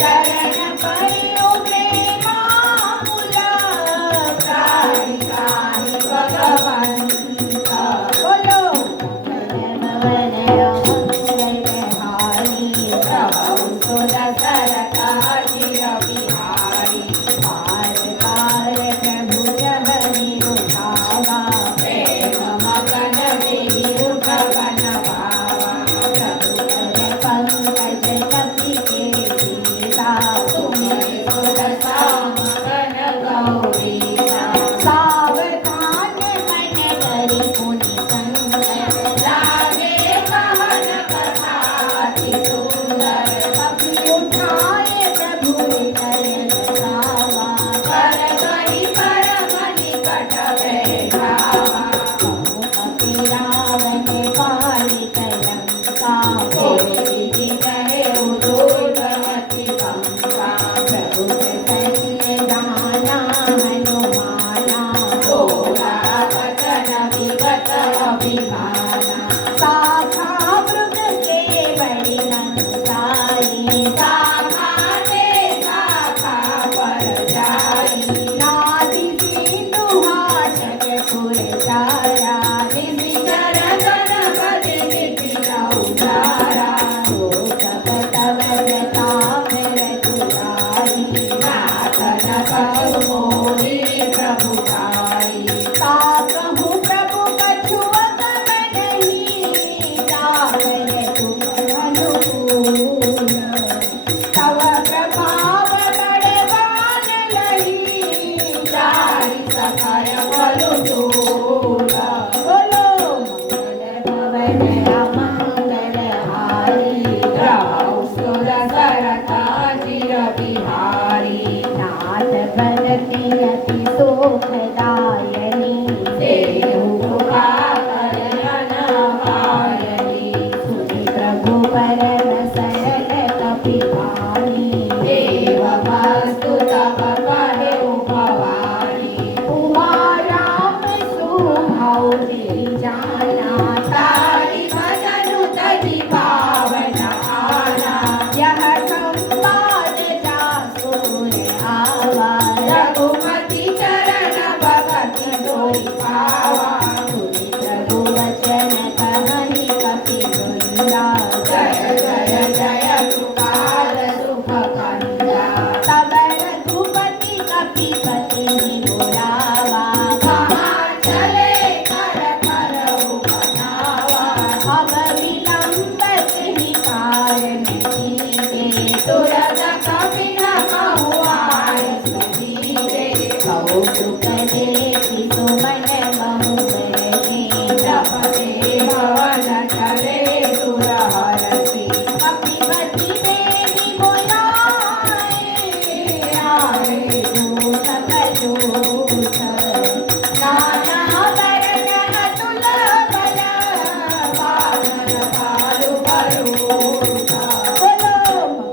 चरण पयो प्रेमामुला गाहि गाहि भगवंत बोलो भवन हारी प्रभु सुर सरका चिर बिहारी पार पार प्रभु जबरि उठावा प्रेम मगन देहि उठवन भावा प्रभु कर पंकज कपि के सीता तुम्हें सुर सामगन गौरीसा सावधान मन करि मुनि संग लागे कहन कथा अति सुंदर कपि उठाए प्रभु हृदय रसावा कर गहि परम निकट बैठावा कहु कपि रावण पालित लंका कोटि कहे उदूरवति कंका प्रभु सैन्य दाना हनुमाना तोरा वचन विगत अभिमाना शाखा मृग के बड़ी लंकाई शाखा ते शाखा पर जाई नादि सिंधु हाट पुर जाया निधि जन गणपति निधि उदारा ओ सब तव जता मेरे दुलारी नाथ न कहु मोहि प्रभु भाई ता कहु प्रभु कछु अगम नहीं जावै तुम अनुकूल तव प्रभाव बड़वान लही जाहि सखय बलु दूर बोलो मंगल भवन अमंगल हारी प्रभु सुर सरका चिर बिहारी नाथ भरति अति सुखदायनी देहु कृपा करन पायनी सुनि प्रभु परम सरल कपि भानी देव वस्तु तव कहेउ भवानी उहाराम सुभाउ जाना तारि भजनु तहि पावन आना यह संवाद जासुर आवा रघुमति चरण भगति जोई पावा सुनि प्रभु वचन कहनि कपि वृंदा जय जय जय कृपाल सुख कंदा तब रघुपति कपि पति बुलावा कहाँ चले कर करहु बनावा अब विलंब ही कारण जीवे तुरत कपि न कहु आय सजीवे कौतुक देखि सुमन बहु बरहे जपते भवन चले सुर हरसि कपिपति देहि बोलाए आए दूत कजूत नाना वरण अतुल बल वानर भालु भरूत बोलो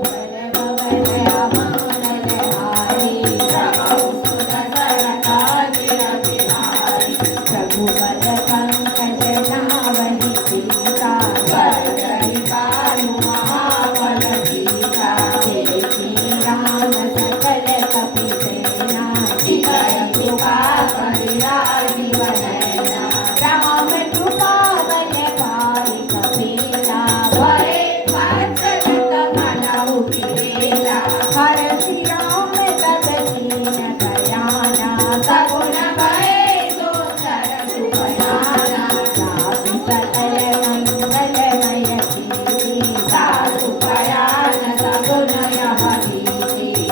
मंगल भवन अमंगल हारी प्रभु सुर सरका चिर बिहारी प्रभु पद पंकज नावहि सीता बरगहि काहु महाबल सीता देखि राम सकल कपि सेना चितय कृपा करि राजीव नयना राम कृपा बल पाई कपिला भय भजन मन उठेला हर श्री राम तब दीन दयाना सगुण भय गोचर सुभयाना राम सकल मंगलमय कीर्ति सासु प्रयाण सगुण यह रीति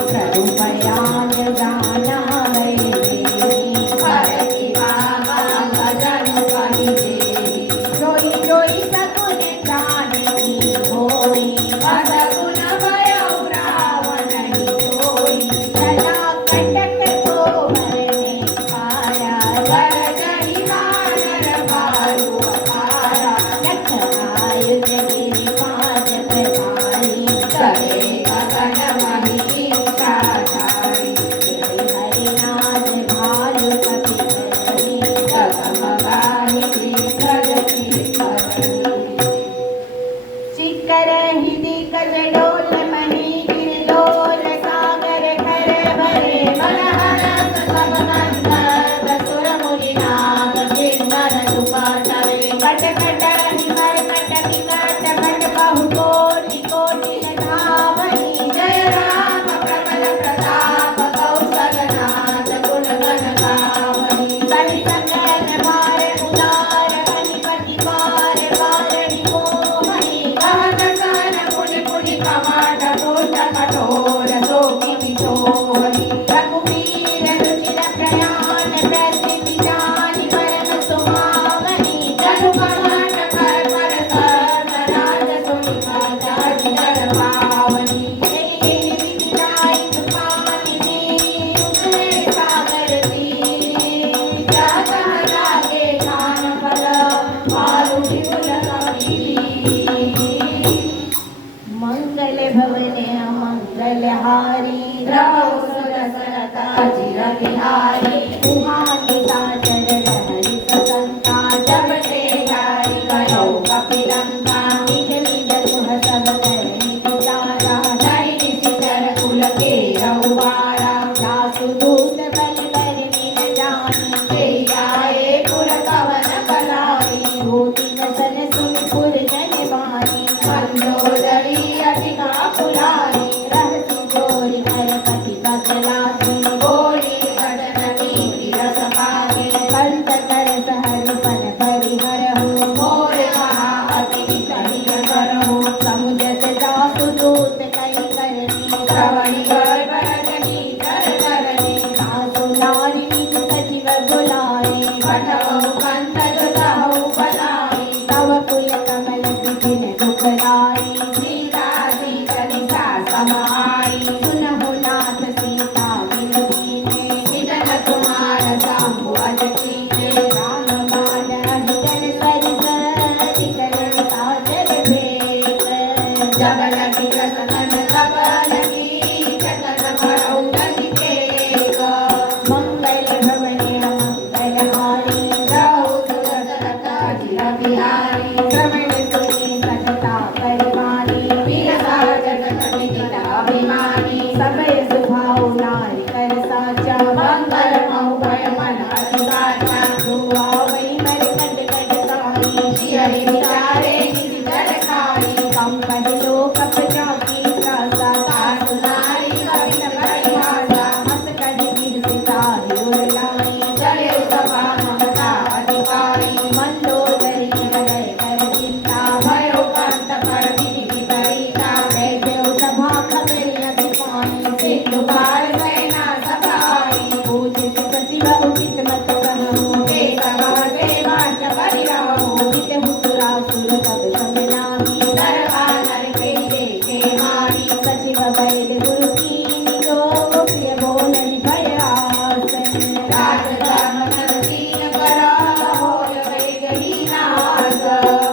कठोर सो की बिछोही रघुवीर रुचिर प्रयाण प्रसिद्धि जानि परम सुहावनी जनु कमल कर पर सर्वराज सुनि काज जल पावनी तेहि विधि नाई तूफानी उतरे सागर तीर जाता लागे खान फल मालु विपुल कपिली मंगल भवने मंगल हारी द्रवौ सुरसरता चिर बिहारी सुहानी साचर लहरी ससंका जब ते जाई गयो कपिलंका निज निज सुह सब करनी विचारा नहीं निशिचर कुल के रहुआरा जासु दूत बल बर मिल जानी ते जाए कुल कवन कलाई धोती नसन सुन पुर जन बानी मंदोदरी अधिका फुलाई रहसी जोरी कर पति बदलासी गोरी गजन नीति रस पागे कंत कर सहर पन परिहर हो मोर महा अति कही करहु समुझत जासु दूत कई करनी श्रवणी कर बरजनी कर करनी सासु नारी निज सचिव बुलाए कठहु कंत जुतहु बलाई तव कुल कमल विपिन दुखदाई सीता सीतनि सा समाई सुनहु नाथ सीता विनतीने निजन कुमार शंभु अजकीने राम बाण हितन सरिस निकल साजर भेट जबल की रसनन कबलकी जतन भरौ नदि टेक मंगल भवने मंगल हारी रौ सुरसरता चिर बिहारी श्रवण सुनि सतता परिवारी वीर जगत विदित अभिमानी समय सुभाव नारी कर साचा मंगल महु भय मन अति साचा दुआ वही मर कट कट ताई जियहि विचारे निज जल खाई कम पहलो कप जाकी त्रासा सासु नारी कवित परिहासा हस कढ़ गिर सितारी उड़लाई चले सभा ममता अधिकारी मंदोदरी हृदय कर चिंता भयो पंत पर विधि विपरीता बैठे सभा खबर अधिपानी सिंधु पार सेना सभाई पूजित सचिव उचित मत कहूँ ते सभा ते वाच परिरहु उचित हुतुरा सुर कब समनामी नरका नरके देखे मारी सचिव बैल गुरु की नियोग प्रिय बोलन भय आसन राज धर्म नर दीन कर होय वेग हीनास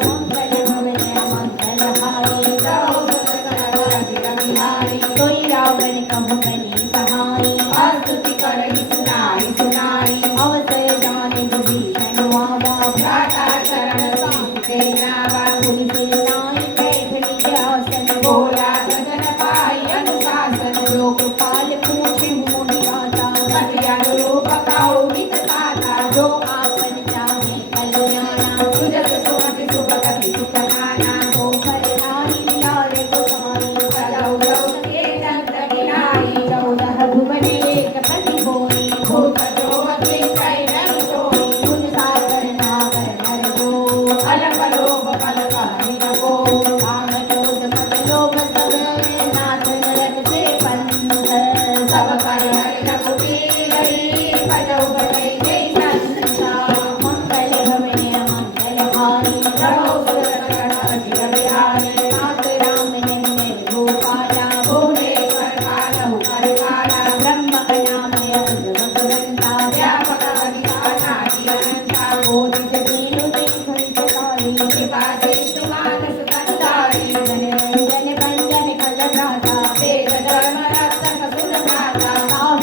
मंगल भवन मंगल हारी रहो सुरसर चिर बिहारी सोई रावण कहु बनी सहाई स्तुति करहि सुनाई सुनाई अवसर जाने विभीषण वादा भ्राता चरण सांते नावा तुलसी नाई बैठ निज आसन बोला गगन पाई अनुशासन लोकपाल पूछे मोहि दाता कटि अनुरूप काहु हित ताता जो आपन चाहे कल्याणा सुजत सुमति सुभगति सुख नाना तो पर नारी लाल गोसाई चलौ लौ के चंद्र गिराई चौदह भुवन एक पति होई भूत द्रोह के कई रंग सोई गुण सागर नागर नर जो अलक लोभ फल कहि न को काम क्रोध मद लोभ सब नाथ नरक से पंथ सब पर हरि रघुवीर पदौ बजै जय संसा मंगल भवने मंगल हारी रहो सुरसर चिर बिहारी नाथ राम नंदन गोपाला भुवनेश्वर कालहु करकाला ब्रह्म अनामय भगवंता व्यापक अधिकानादि अनंता बोधित दीनु दीन काली कृपा शिष्टु मानस कंदारी जन रंजन बंजन कल भ्राता वेद धर्म रक्षक सुर माता साहु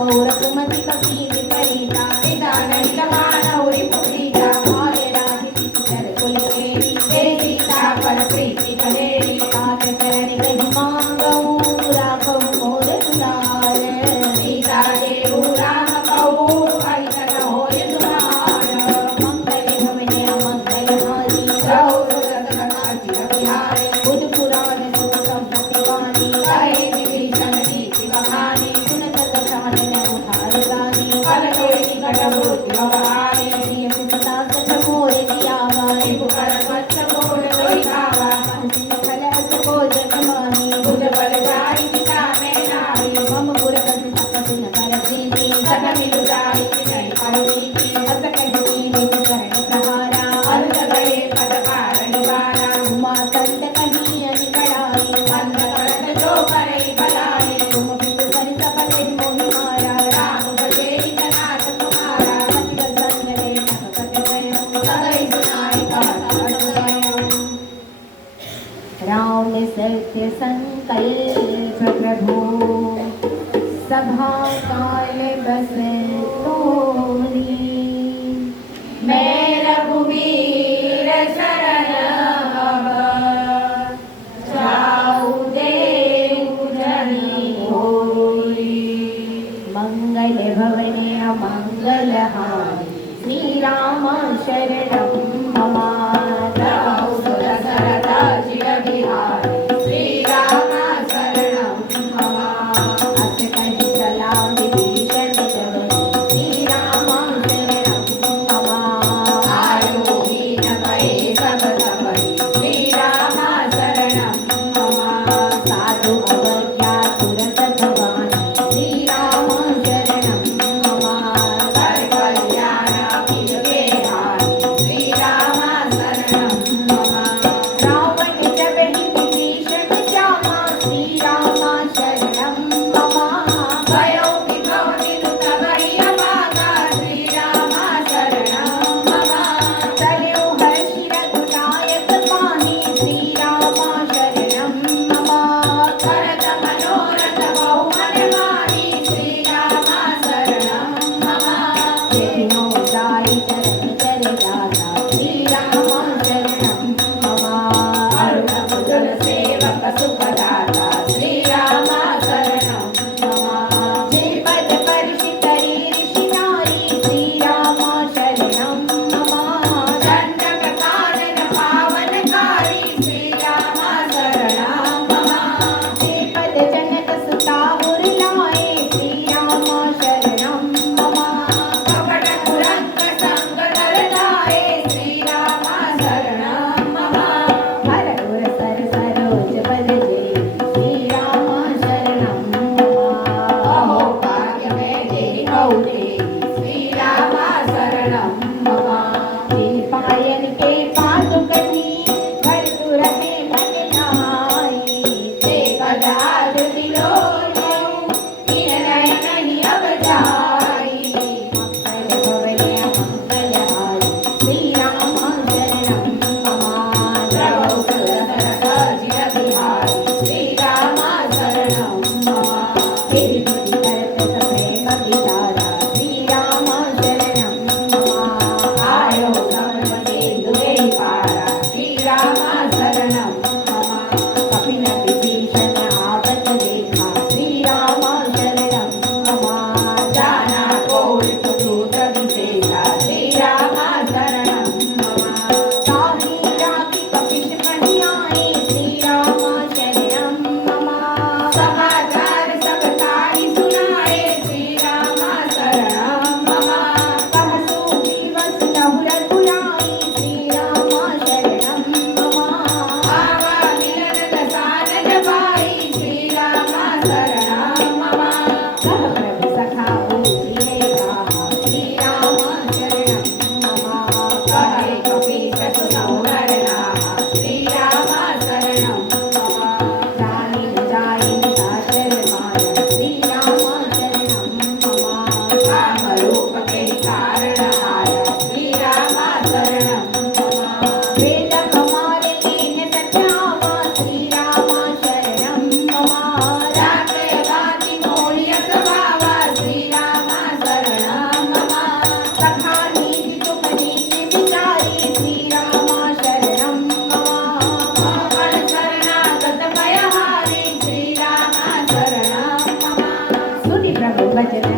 रामौर कुमती कपी विपरीता विधान हितमानौरि पुत्रीता आर्य राधिति सुचर कुल केरी हे सीता पर प्रीति कलेरी तात चरण कहि मांगऊ राखऊ मोर दुलार सीता देहु राम कहू हरितन होय दुलार मंगल भवने अमंगल हारी रहो सुरत कथा चिर बिहारी बुध पुराण सुत संपत्ति वाणी कहे विभीषण नीति कहानी सुनत दशानन उठार गानी फल तोड़ि निकट मूर्ति भवानी प्रिय सुता सच मोर जियावाई त्रिपुर वत्स मोर लोई खावा हंसिन खल अस को जगमानी भुज बल जाई पिता में नारी मम पुर कस तपसिन कर दीनी सत मिलु जाई नहीं पौरी की अस कहती निज चरण प्रहारा अनुज गए पद पार निवारा उमा संत कही अनिकड़ाई मंद करत जो करई भलाई तुम पितु सरित पले मोहि मारा राम भजे नाथ तुम्हारा सत्य संगले नखपति करणम सदै सुनाई कहत राम सत्य संकल्प प्रभु सभा काल बस तोरी मैं रघुवीर शरण अब जाऊ देहु जनि होई मंगल भवने अमंगल हानि श्री राम शरणं मम रहु सुर सरदा चिर बिहारी श्री राम शरणं मम अस कहि चला विभीषण जवनि श्री राम शरणं मम आयो हीन भये सब तपहि श्री राम शरणं मम साधु अवज्ञा तुरत भवानि श्री राम शरणं मम कर कल्याण अखिल के हानि श्री राम शरणं मम रावण जबहि विभीषण श्यामा श्री राम शरणं मम भयो विभव दिनु तबहि अभागा श्री राम शरणं मम चलियो हर्षि रघुनायक पाहि श्री राम शरणं मम करत मनोरथ बहु मन माहि श्री राम शरणं मम विघ्नो जाई चरण चर जाता श्री राम शरणं मम अरुण भुजन सेवक सुखदाता श्री राम शरणं मम जे पद परिषितरि ऋषि नारी श्री राम शरणं मम दंडक कानन पावनकारी श्री राम शरणं मम जे पद जनक सुता उर लाए श्री राम शरणं मम कपट कुरंग संग दलदाये श्री राम शरणं मम हर उर सर सरोज बल जे श्री राम शरणं मम अहो भाग्य में तेरी गौरी श्री राम शरणं मम तीन पायन के पादुकनी भरपुर में मन नाई एक दाद दिलो इन नयन ही अब जाई मंगल भवने मंगल हारी श्री राम शरणं मम प्रभु सुरसर चिर बिहारी श्री राम शरणं मम तेरी बुद्धि करत प्रेम विचारा श्री राम शरणं मम आयो धर्म सिंधु में पारा श्री राम शरणं मम कपिल विभीषण आवत देखा श्री राम शरणं मम जा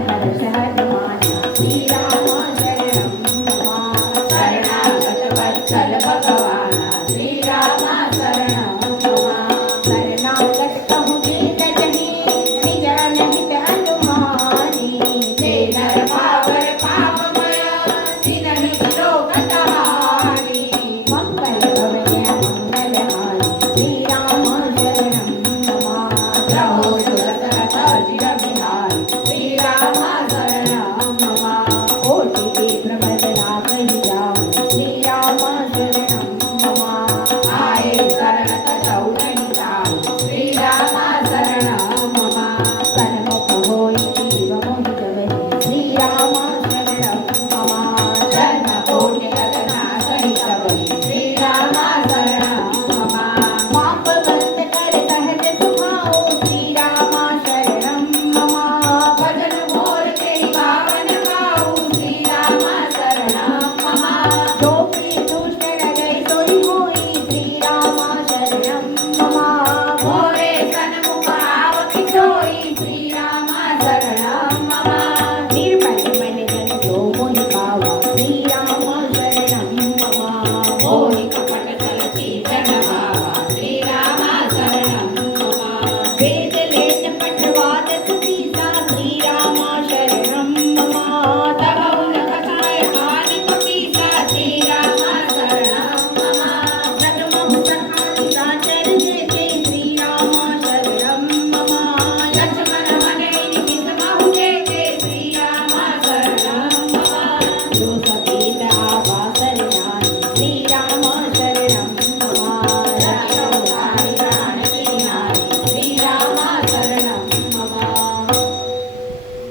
हर्ष हनुमाना श्रीराम शरणं मम शरणागत वत्सल भगवाना श्रीराम शरणं मम शरणागत कहु जीत जहि निज अनहित अनुमानी हे नर पावर पापमय जिनहि लोकत हानि मंगल भवय मंगलहारी श्रीराम शरणं मम प्रभो सुरसरथ चिर बिहारी श्रीराम शरणं मम कोटि प्रबला कहि जाऊ श्रीराम शरणं मम आये शरणत चौधरी जाऊ श्रीराम शरणं मम सन्मुख होई जीव मोहि जवहि श्रीराम शरणं मम जन्म कोटि रत्ना सहितवहि श्रीराम शरणं मम माप बंद कर सहज सुभाओ श्रीराम शरणं मम भजन मोर तेरी पावन भाऊ श्रीराम शरणं मम जो प्रिय दुष्ट गए सोई होई श्रीराम शरणं मम मोरे सन्मुख आव किशोरी श्रीराम शरणं मम निर्मल मन जन सो मोहि पावा श्रीराम शरणं मम मोहि कपट चलती जनभावा श्रीराम शरणं मम वेद लेट पटवाद सुसीता श्रीराम शरणं मम तव कथाय हानि कपीसा श्रीराम शरणं मम जन्म सखानि साचर जेते श्रीराम शरणं मम लक्ष्मण मनेनि किसमहु देते श्रीराम शरणं मम जो सतीत आवा शरणानि श्रीराम शरणं मम रक्षौधारि प्राणकीनानि श्रीराम शरणं मम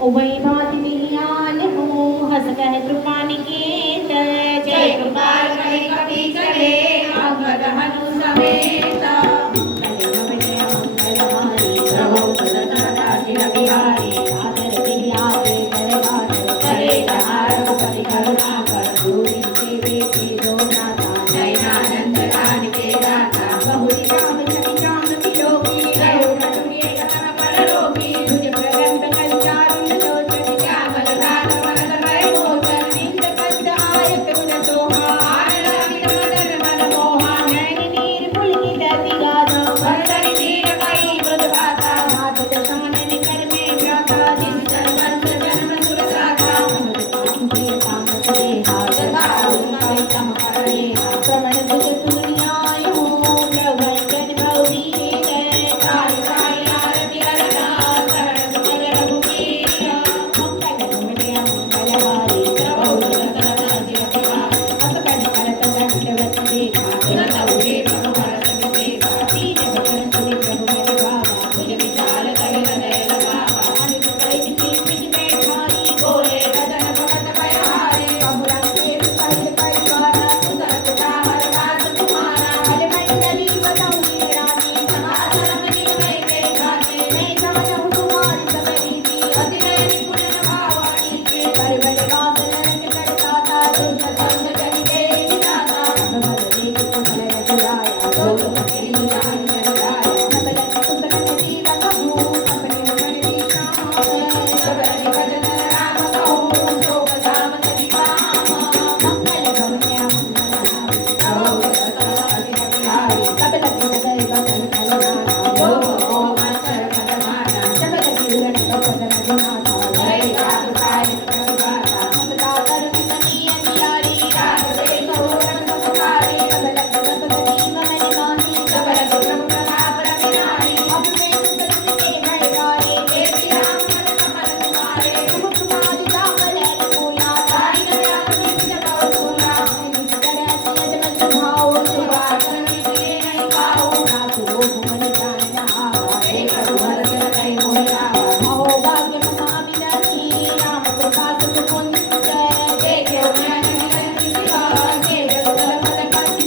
उभय भाति दिलियान हूँ हस कह कृपा निकेत जय कृपाल कहि कपि चले अंगद हनु समेत प्रभो सुरसरथ चिर बिहारी करे जहार पति करुणा कर जैनानंद दान के दाता जय कटुरिय कथन परलोकी श्यामल दान वरद भय गोचर आनंद मदन मन मोहा वरदनि वीर कहि मृद भाता जिस वंश जन्म सुर साता तथा उम कहि तम करणे साई साई आरति हरना शरण सुखद रघुवीर प्रभो सुरसरथ चिर बिहारी सुनत उठे प्रभु भरत विशेषा तुझ विचार कहि हृदय लगावा बोले बदन भगत भयहारी सुतरत हर दास तुम्हारा समाधर्म निर्णय के खाते अतिनय निपुण भावानी के तुझ संग जनि देहि विधाता जो तेरी जान जन जाय सबरि भजन राम कहूँ शोक धाम तजि पाम प्रभो सुरसरथ चिर बिहारी लोभ मोह मत्सर मदमाना जय जात सारि प्रतिभाता राग देख होरन समुखारी सबल प्रभु प्रताप रविनारी देवी राम मन कमल तुम्हारे साई गया तुझ कहो सुना सुहासन निकले नहीं पाओ एक भरत कहि मोहि आवा देखे मैं निरंतर सिवा के जगदल पद कंठ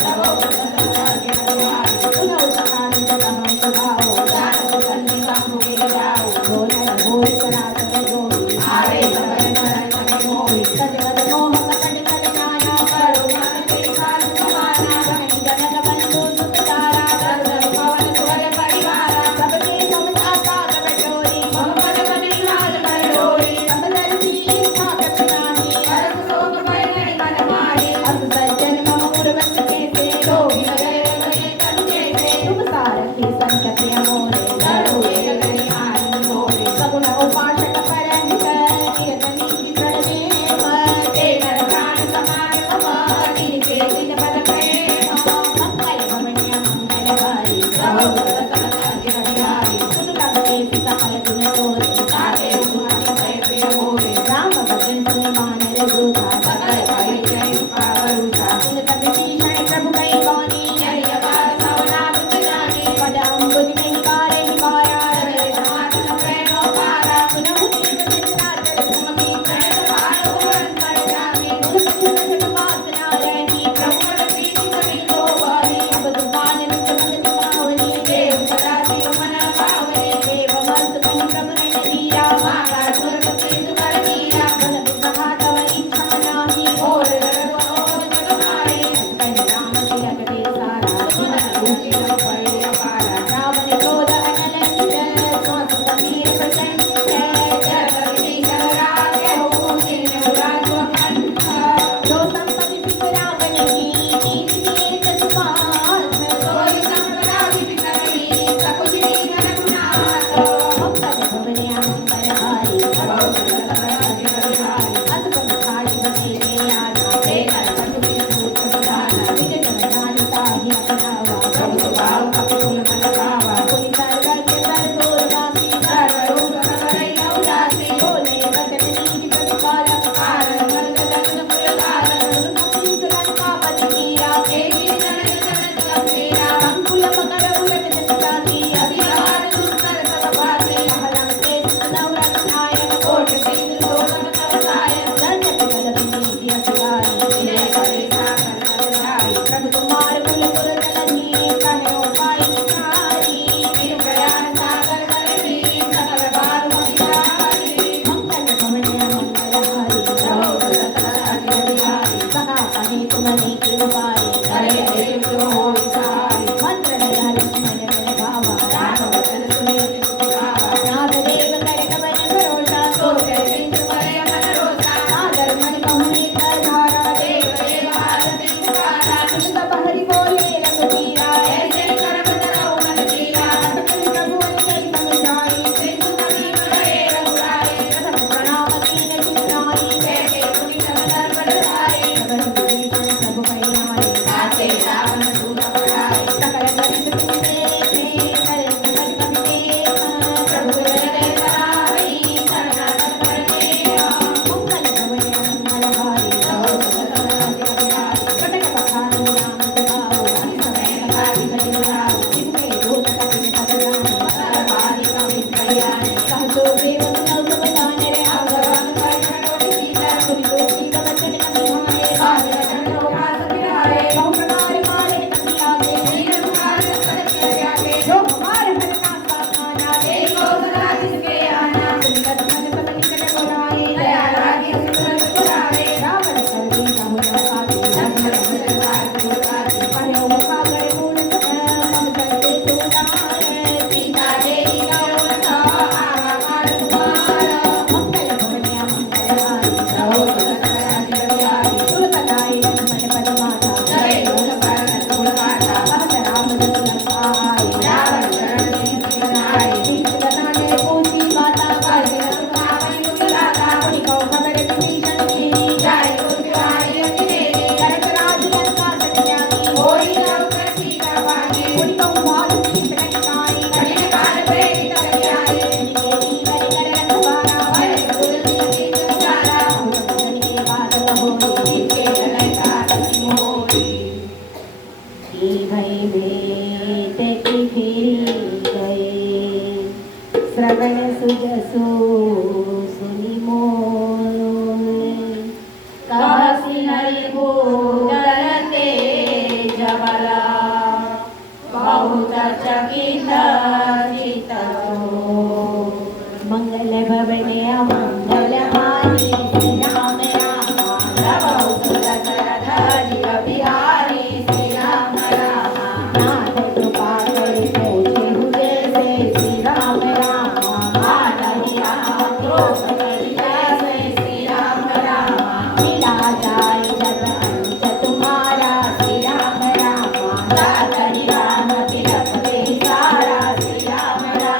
प्रभो सुरसरथ चिर बिहारी दान सुगंधि संभुगे जाओ आरे सबल नर सने मोहि करो मन तेरी काल समाना दर्शन पवन स्वर परिवारा फलगुण तोरे गाते उमानी जय प्रिय मोरे राम भजन तुम्हें मानर वृथा सकल पाई जय पावरुषा सुन कपि भीषण प्रभु कई बानी जय जगत सवना बुझ जानी पद अम्बुज में निकारे निकारा जय समाधि प्रेम पारा सुन मुझे बचना चल सुमति जय पारो अंतर जानी सुन सुन वासना रही ब्रह्मण प्रीति करी दो वाली अब दुकान नित मन पावनी देव सदा शिव मन पावनी देव मंत कहीं प्रभु ने दिया माता स्वर्ग सिद्ध कर दिया मन विसहा तव इच्छा नाही और रघुवर जग मारे कहीं राम सिया के सारा सुन ऊंची पड़ी अपारा रावण क्रोध अनल स्वास समीर प्रचंड जय कवि जग रागे हो सिंह राजो कंठ जो संपत्ति सिख रावण की नीति दिए चतुपात सोई संपदा विकरणी सकुचरी रघुनाथ भक्त भवनिया मंगलहारी अद्भुत खाड़ी बसी राजा देखन पटुकी सूत सुधाना विकट वैधानिता ही अपनावा प्रभु स्वभाव कपिकुल मन भावा पुनि सर्वज्ञ सर्वोर्वासी सर्वरूप समरई औदासी बोले वचन नीति प्रतिपालक कारण वर्ग जगत कुल धारण कपि लंकापति कीरा केली जनन जनन गंभीरा संकुल मकर उलट जसजाति अभिमान दुस्तर सब पासे अहलम के नवरत नायक कोट सिंधु लोकन तवसाय दर्शक बल विनीति असगाई विनय करे सागर सजनाई प्रभु तुम्हार कुल पुर जलनी कहे उपाय निकारी बिनु प्रयाण सागर करनी सकल बाल विचारी मंगल भवन मंगलहारी रहो सकल अधिकारी सहा कहे तुमने के उपाय करे देव जो हो सहाय मंत्र दया लक्ष्मण बल भावा राम वचन सुने सुख पावा नाथ देव कर कवन भरोसा सो के सिंधु करे मन रोसा सागर मन कहने कर धारा देव देव हार सिंधु पारा तुम सब हरि बोले रघुवीरा ऐसे कर्म धरो मन जीवा सकल प्रभु कई समझाई सिंधु समीप रहे रघुराई प्रथम प्रणाम कीन चिन्नाई जय के मुनि समदर बड़ाई सबर विभीषण प्रभु कई आए साथे रावण सूत पड़ाई सकल गरिष्ठ तुमसे करे सकल कपि प्रभु जय कराई शरणागत करते मंगल भवन मंगलहारी रहो सकल अधिकारी कटक बखानी राम सुभाओ अति समय कथा विकट बुलाओ जिनके दूत कपिन सतराम सरबारी कवि कल्याण सहसो देव सुनौ सब जाने रे भगवान परिषद सीता सुनि दोषी कवचन कपि भारे बादल चंद्रो भास विराए बहु प्रकार मारे कपि आगे वीर कुमार सत्य त्यागे जो हमार हरना सामाना एक कौशला जिसके आना सुनिकट मन सब निकट बोलाए दया लागे सुरत पुरावे रावण सर्वे समुद्र काटे लक्ष्मण सुरतार पुरकाती कहो मुखागर मूल मम चलते सुनाए सीता देवी करुण आवार कुमार मंगल भवनिया मंगलहारी रहो सकल अधिकारी सुरतनाई मन पद माता जय गुण कारण गुण गाथा सहस राम दशरथ आए रावण शरण सिनाए सीत लगाने पूछी माता कार्य सुखावि मुदिलाता पुनि कहो खबर विभीषण की जय गुण बिहारी अति देवी करत राज लंका सत्यागी होई रघु कर सीता भागी पुनि कहो भाग विभीषण कारी कठिन काल प्रेरित कल्याणी देवी कर कर रखवारा भय तुलसी की तुचारा भजन के बात कहो जिनके जनय का सखी मोरी की भई भेंट की फिरी गए श्रवण सुजसो सुनि मोल कहसी हरि भूतल ते जबला बहुत चकित चित हो मंगल भवन अमंगल हारी श्री राम राम बहुत दशरथ बिहारी श्री राम राम नाथ कृपा कर पहुँचे हुए से श्री राम राम आनंद राम क्रोध करि जैसे श्री राम राम मिला जाय जब अंत तुम्हारा श्री राम राम दातरि राम तिलक ते सारा श्री राम राम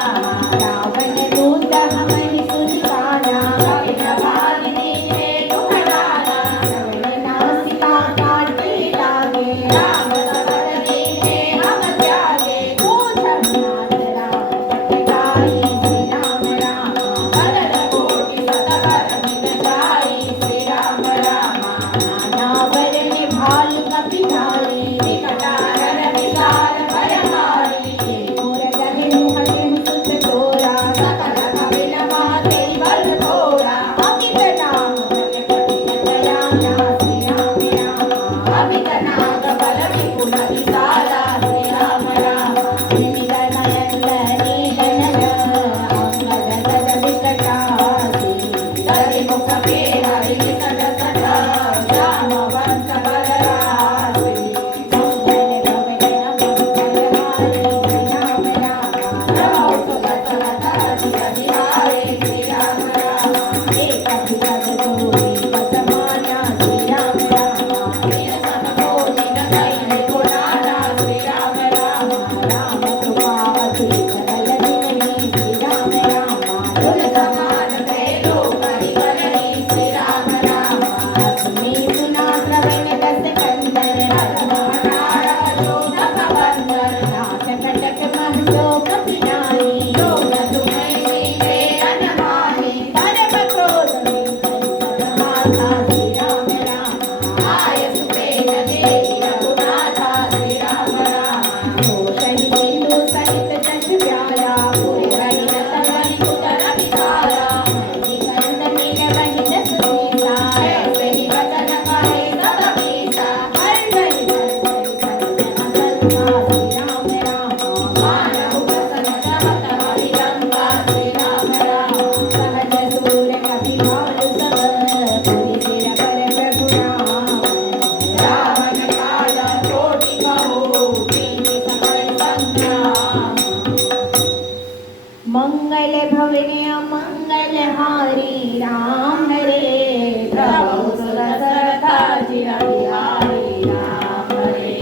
भवने मंगलहारी राम हरे प्रभु सुरसरताजी बिहारी राम हरे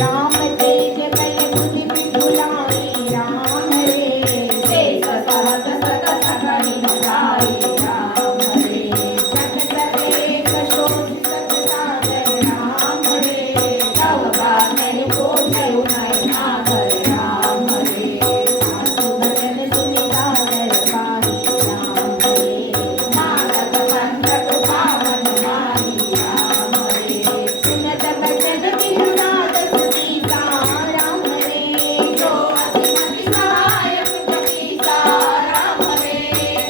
राम तेज बल बुद्धि विपुलाई राम हरे शेष सहस्र शत सकलि निधाई राम हरे जगत एक शोभित सागर राम हरे तव बांधन को जय नागर राम हरे सासु भजन सुनि सागर पाहि राम हरे मानव बंधक पावन माही राम हरे सुनत भजन बिनुनाद सीता राम हरे जो अतिमति सहायक जपीसा राम हरे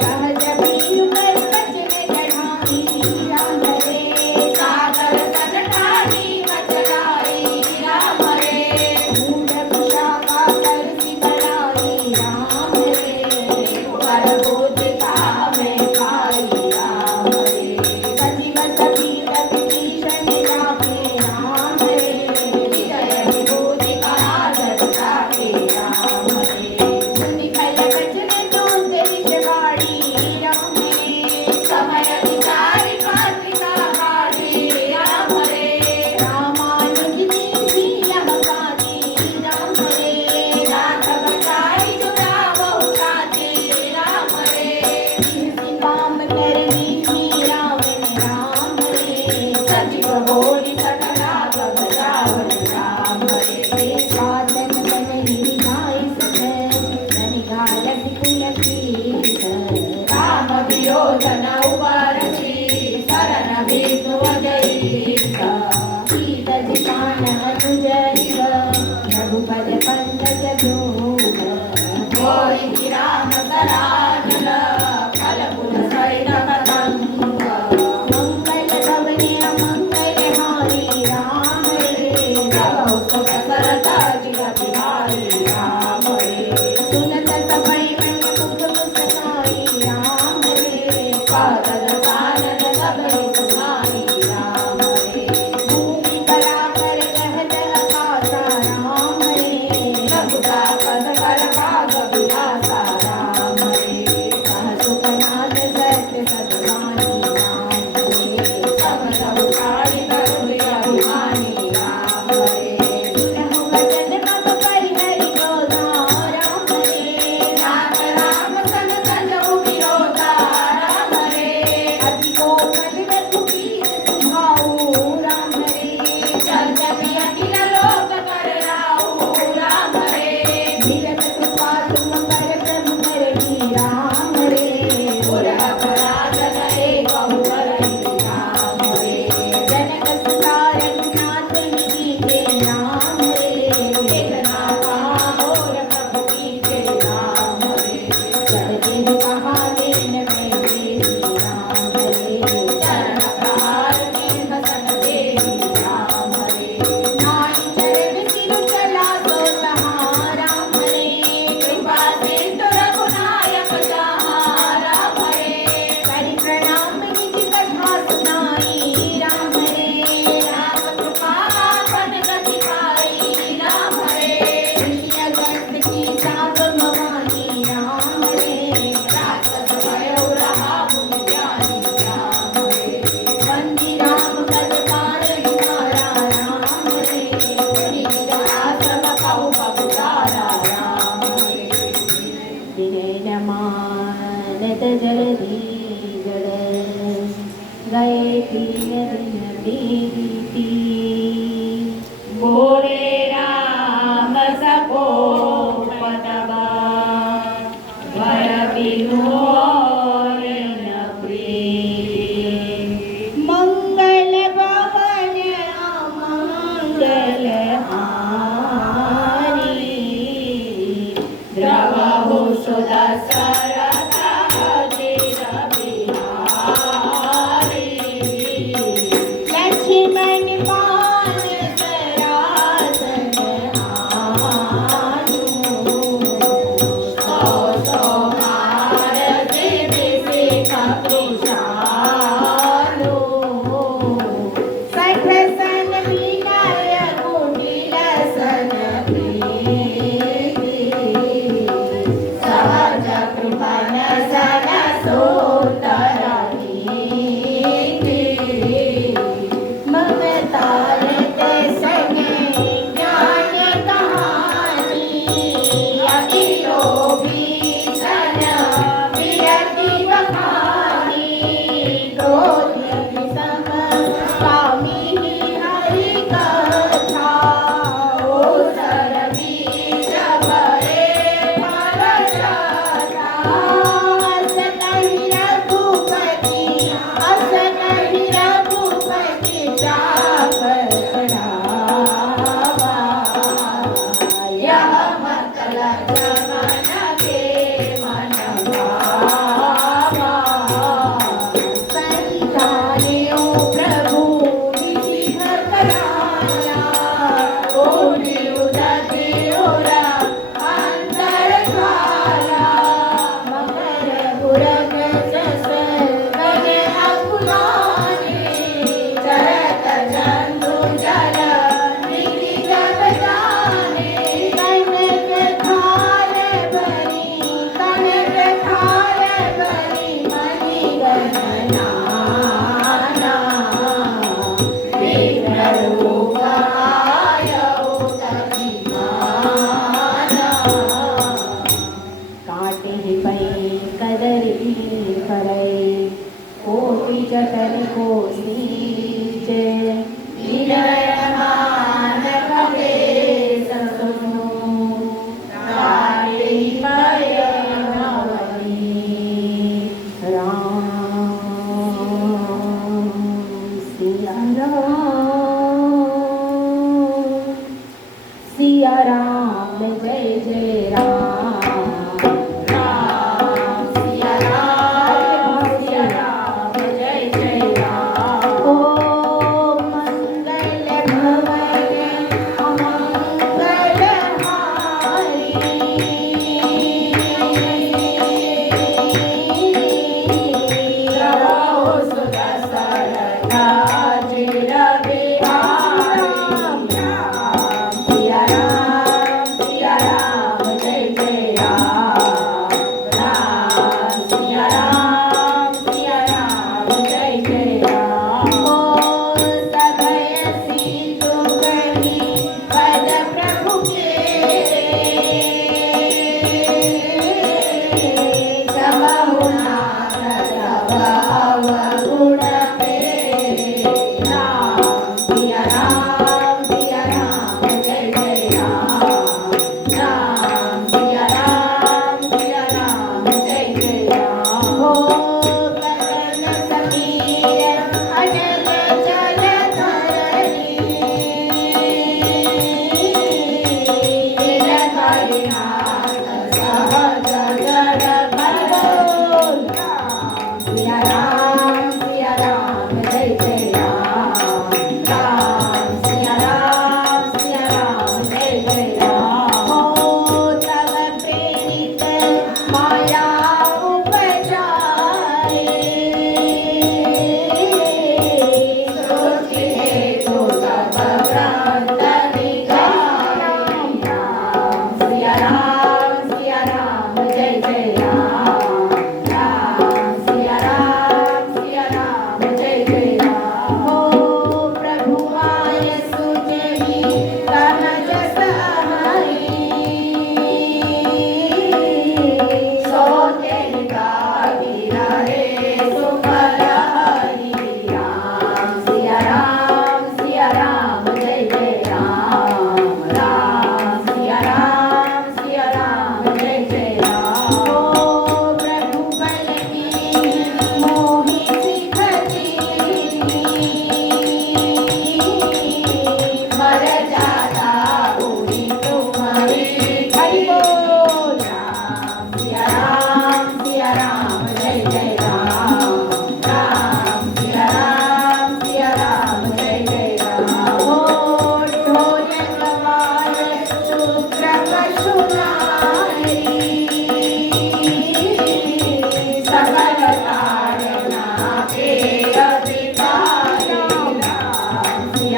सहज बीनु कर बचन चढ़ाई राम हरे सागर सनकाई मचलाई राम हरे मूढ़ कुशाका करसी बनाई राम हरे पर बुद्धि कामे पाई राम हरे सजीव सभी भीषण जाके राम हरे विजय विभूति कहादत ताके राम हरे सुनि कल बचन तोत विषवाणी राम हरे समय विचारि पत्रिका काढ़ी राम हरे रामानुज जी लहकाती राम हरे नाथ बचाई जुटा बहु छाती राम हरे काम करनी रावण राम हरे सजीव बोली सकला बजावन राम हरे साधन बन निधाई सकर धन घालत कुलतीत राम वियोजन उबरसी शरण विष्णु अजैत सीत जितान अनुजरिव रघुपद पंकज जोग होई राम सराजल फल फूल सैन पतंग मंगल भवने मंगल हारी राम हरे प्रभु सुख सरता जिग बिहारी राम हरे सुनत सभय मन मुख मुस्काई राम हरे पादर सानन सबरि सुनाई राम हरे भूमि कला कर कहत आकाशा राम हरे रघुता पद कर भाग विलासा राम हरे कह सुखनाथ सत्य सतवानी राम हरे सब उठाई तरुण अभिमानी राम हरे सुनहु वचन मम परिहरि क्रोधा राम हरे नाथ राम सन तजहु विरोधा राम हरे अति कोमल रघुबीर सुभाऊ राम हरे जल जपि अखिल लोक कर राहु राम हरे धीरज कृपा तुम कर प्रभु करही राम हरे पुर अपराध नए कहु करहि राम हरे जनक सुता रघुनाथ कीजे राम हरे इतना कहा मोर प्रभु कीजे राम हरे जब दिन कहा दिन में श्री राम हरे चरण प्रहार तीर्थ सन देहि राम हरे नाई चरण सिर चला तो सहा राम हरे कृपा सिंधु रघुनायक जहाँ राम हरे कर प्रणाम निज कथा सुनाई राम हरे राम कृपा पन गति पाई राम हरे ऋषि अगस्त की साप भवानी राम हरे राक्षस भयो रहा मुनि ज्ञानी राम हरे वंदी राम कल पार तुम्हारा राम हरे निज आश्रम कहु पपुतारा राम हरे दिनेन मानत जलधि जड़ गए तीन दिन बीती बोले राम सको पतबा वर बिनु न प्रिय मंगल भवन अमंगल हारी द्रवहु सुदशरथ अजिर बिहारी लक्ष्मण पान सरासन करे कोटि जतन कोसीजे विनयमान कपे ससुनु तारे पय नवनी राम सिया राम जय जय राम राम सिया राम जय जय राम ओ मंगल भवन अमंगल रहो सुदशरथ चिर बिहारी सिया राम जय जय राम राम सिया राम जय जय राम ओ सभय सिंधु करी पद प्रभु के सबहु नाथ सब अवगुण तेरे राम सिया राम जय जय राम राम सिया राम जय जय राम हो कलन समीर अनल चल धरणी नीलकंठनाथ सहज जड़ भगवान सिया राम जय जय राम सिया राम जय जय राम हो तव प्रेरित माया उपजाए सोचि हेतु सब प्रांत निगाए सिया राम जय जय राम सिया राम जय जय राम हो प्रभु आय सुजहि सहज सहरी सोते गावी रहे सुखल हरि राम सिया राम जय जय राम सिया राम जय जय राम हो प्रभु बल की मोहि सिखती मर जाता पूरी तुम्हारी हरि बोल राम सिया राम जय जय राम सिया राम जय जय राम हो ढोल कवाल शूद्र पशु नारी सकल तारना के अधिकारी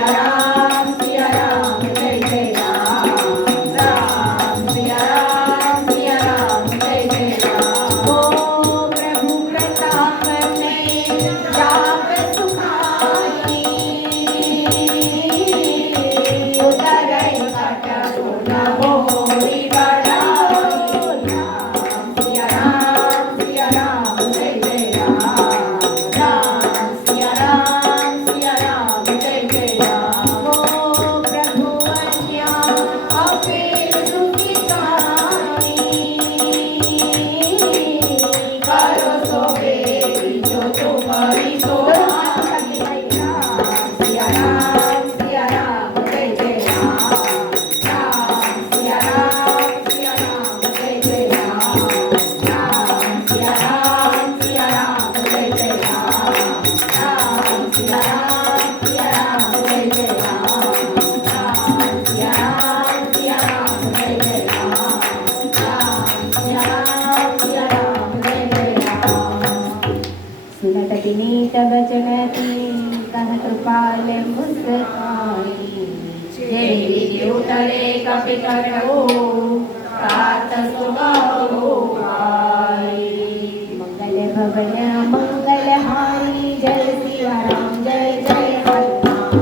राम सिया राम जय जय राम सिया राम जय जय राम हो प्रभु प्रताप में जाप सुखाई उतरई कट गुण मोहि बढ़ाई सिया राम जय जय राम सिया राम जय जय राम हो प्रभु अन्या अपेल सुखी करो सो बेरी जो तुम्हारी सो सिया राम जय जय राम सिया राम जय जय राम सिया राम जय जय राम सिया राम जय जय राम सिया राम जय जय राम सिया राम जय जय राम सुनत विनीत वचनती कह कृपाल मुस्काई जय विधि उतरे कपि कटो तात सुबहु आई मंगल भवन मंगल हारी जय सिया राम जय जय हनुमान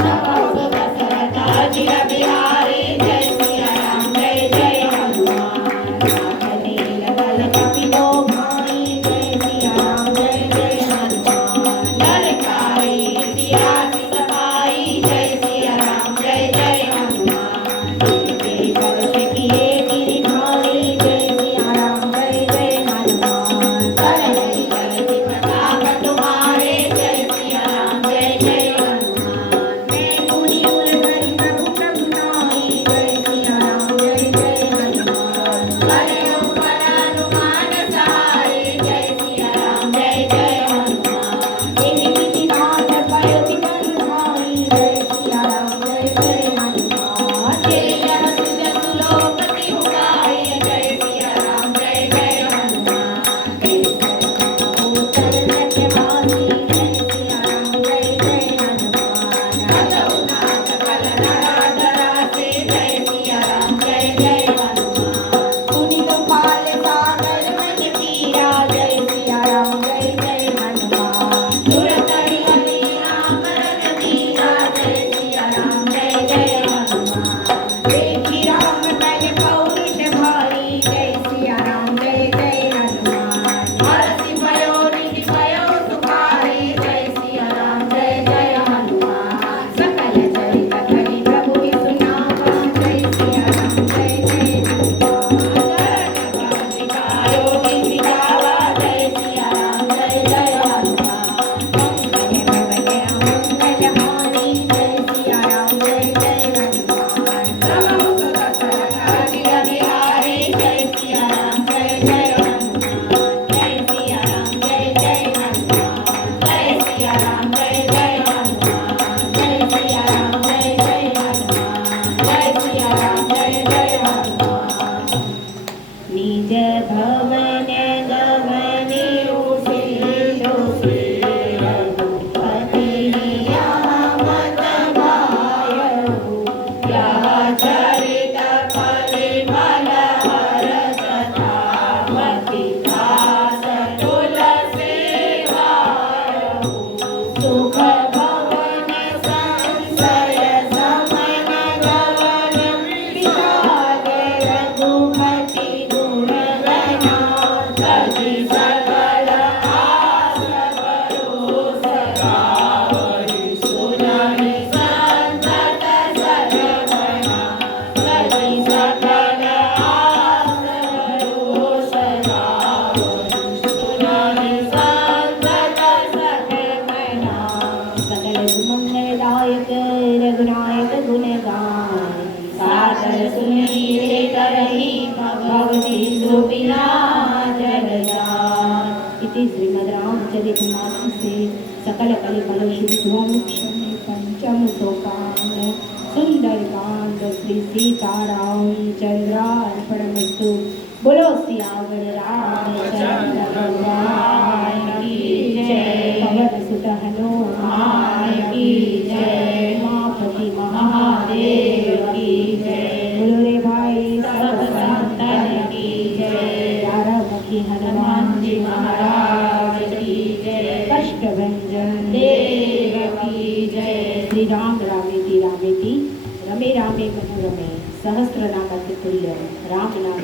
नमो दशरथ चिर बिहारी जय सिया राम जय जय हनुमान नाथ नील बल कपि दो भाई जय इति श्रीमद् रामचरितमानसे सकल कलिकलुषिध्वंस पंचम सोपान सुंदरकांड श्री सीतारामचंद्रार्पणमस्तु। बोलो सियावर रामचंद्र भगवान की जय। पवन सुत हनुमान की जय। उमापति महादेव की जय। बोलो रे भाई सब संतन की जय। तारामुखी हनुमान जी महाराज की जय। कष्टभंजन देव की जय। श्री राम रामेति रामेति रमे रामे मनोरमे सहस्रनाम तुल्यं राम नाम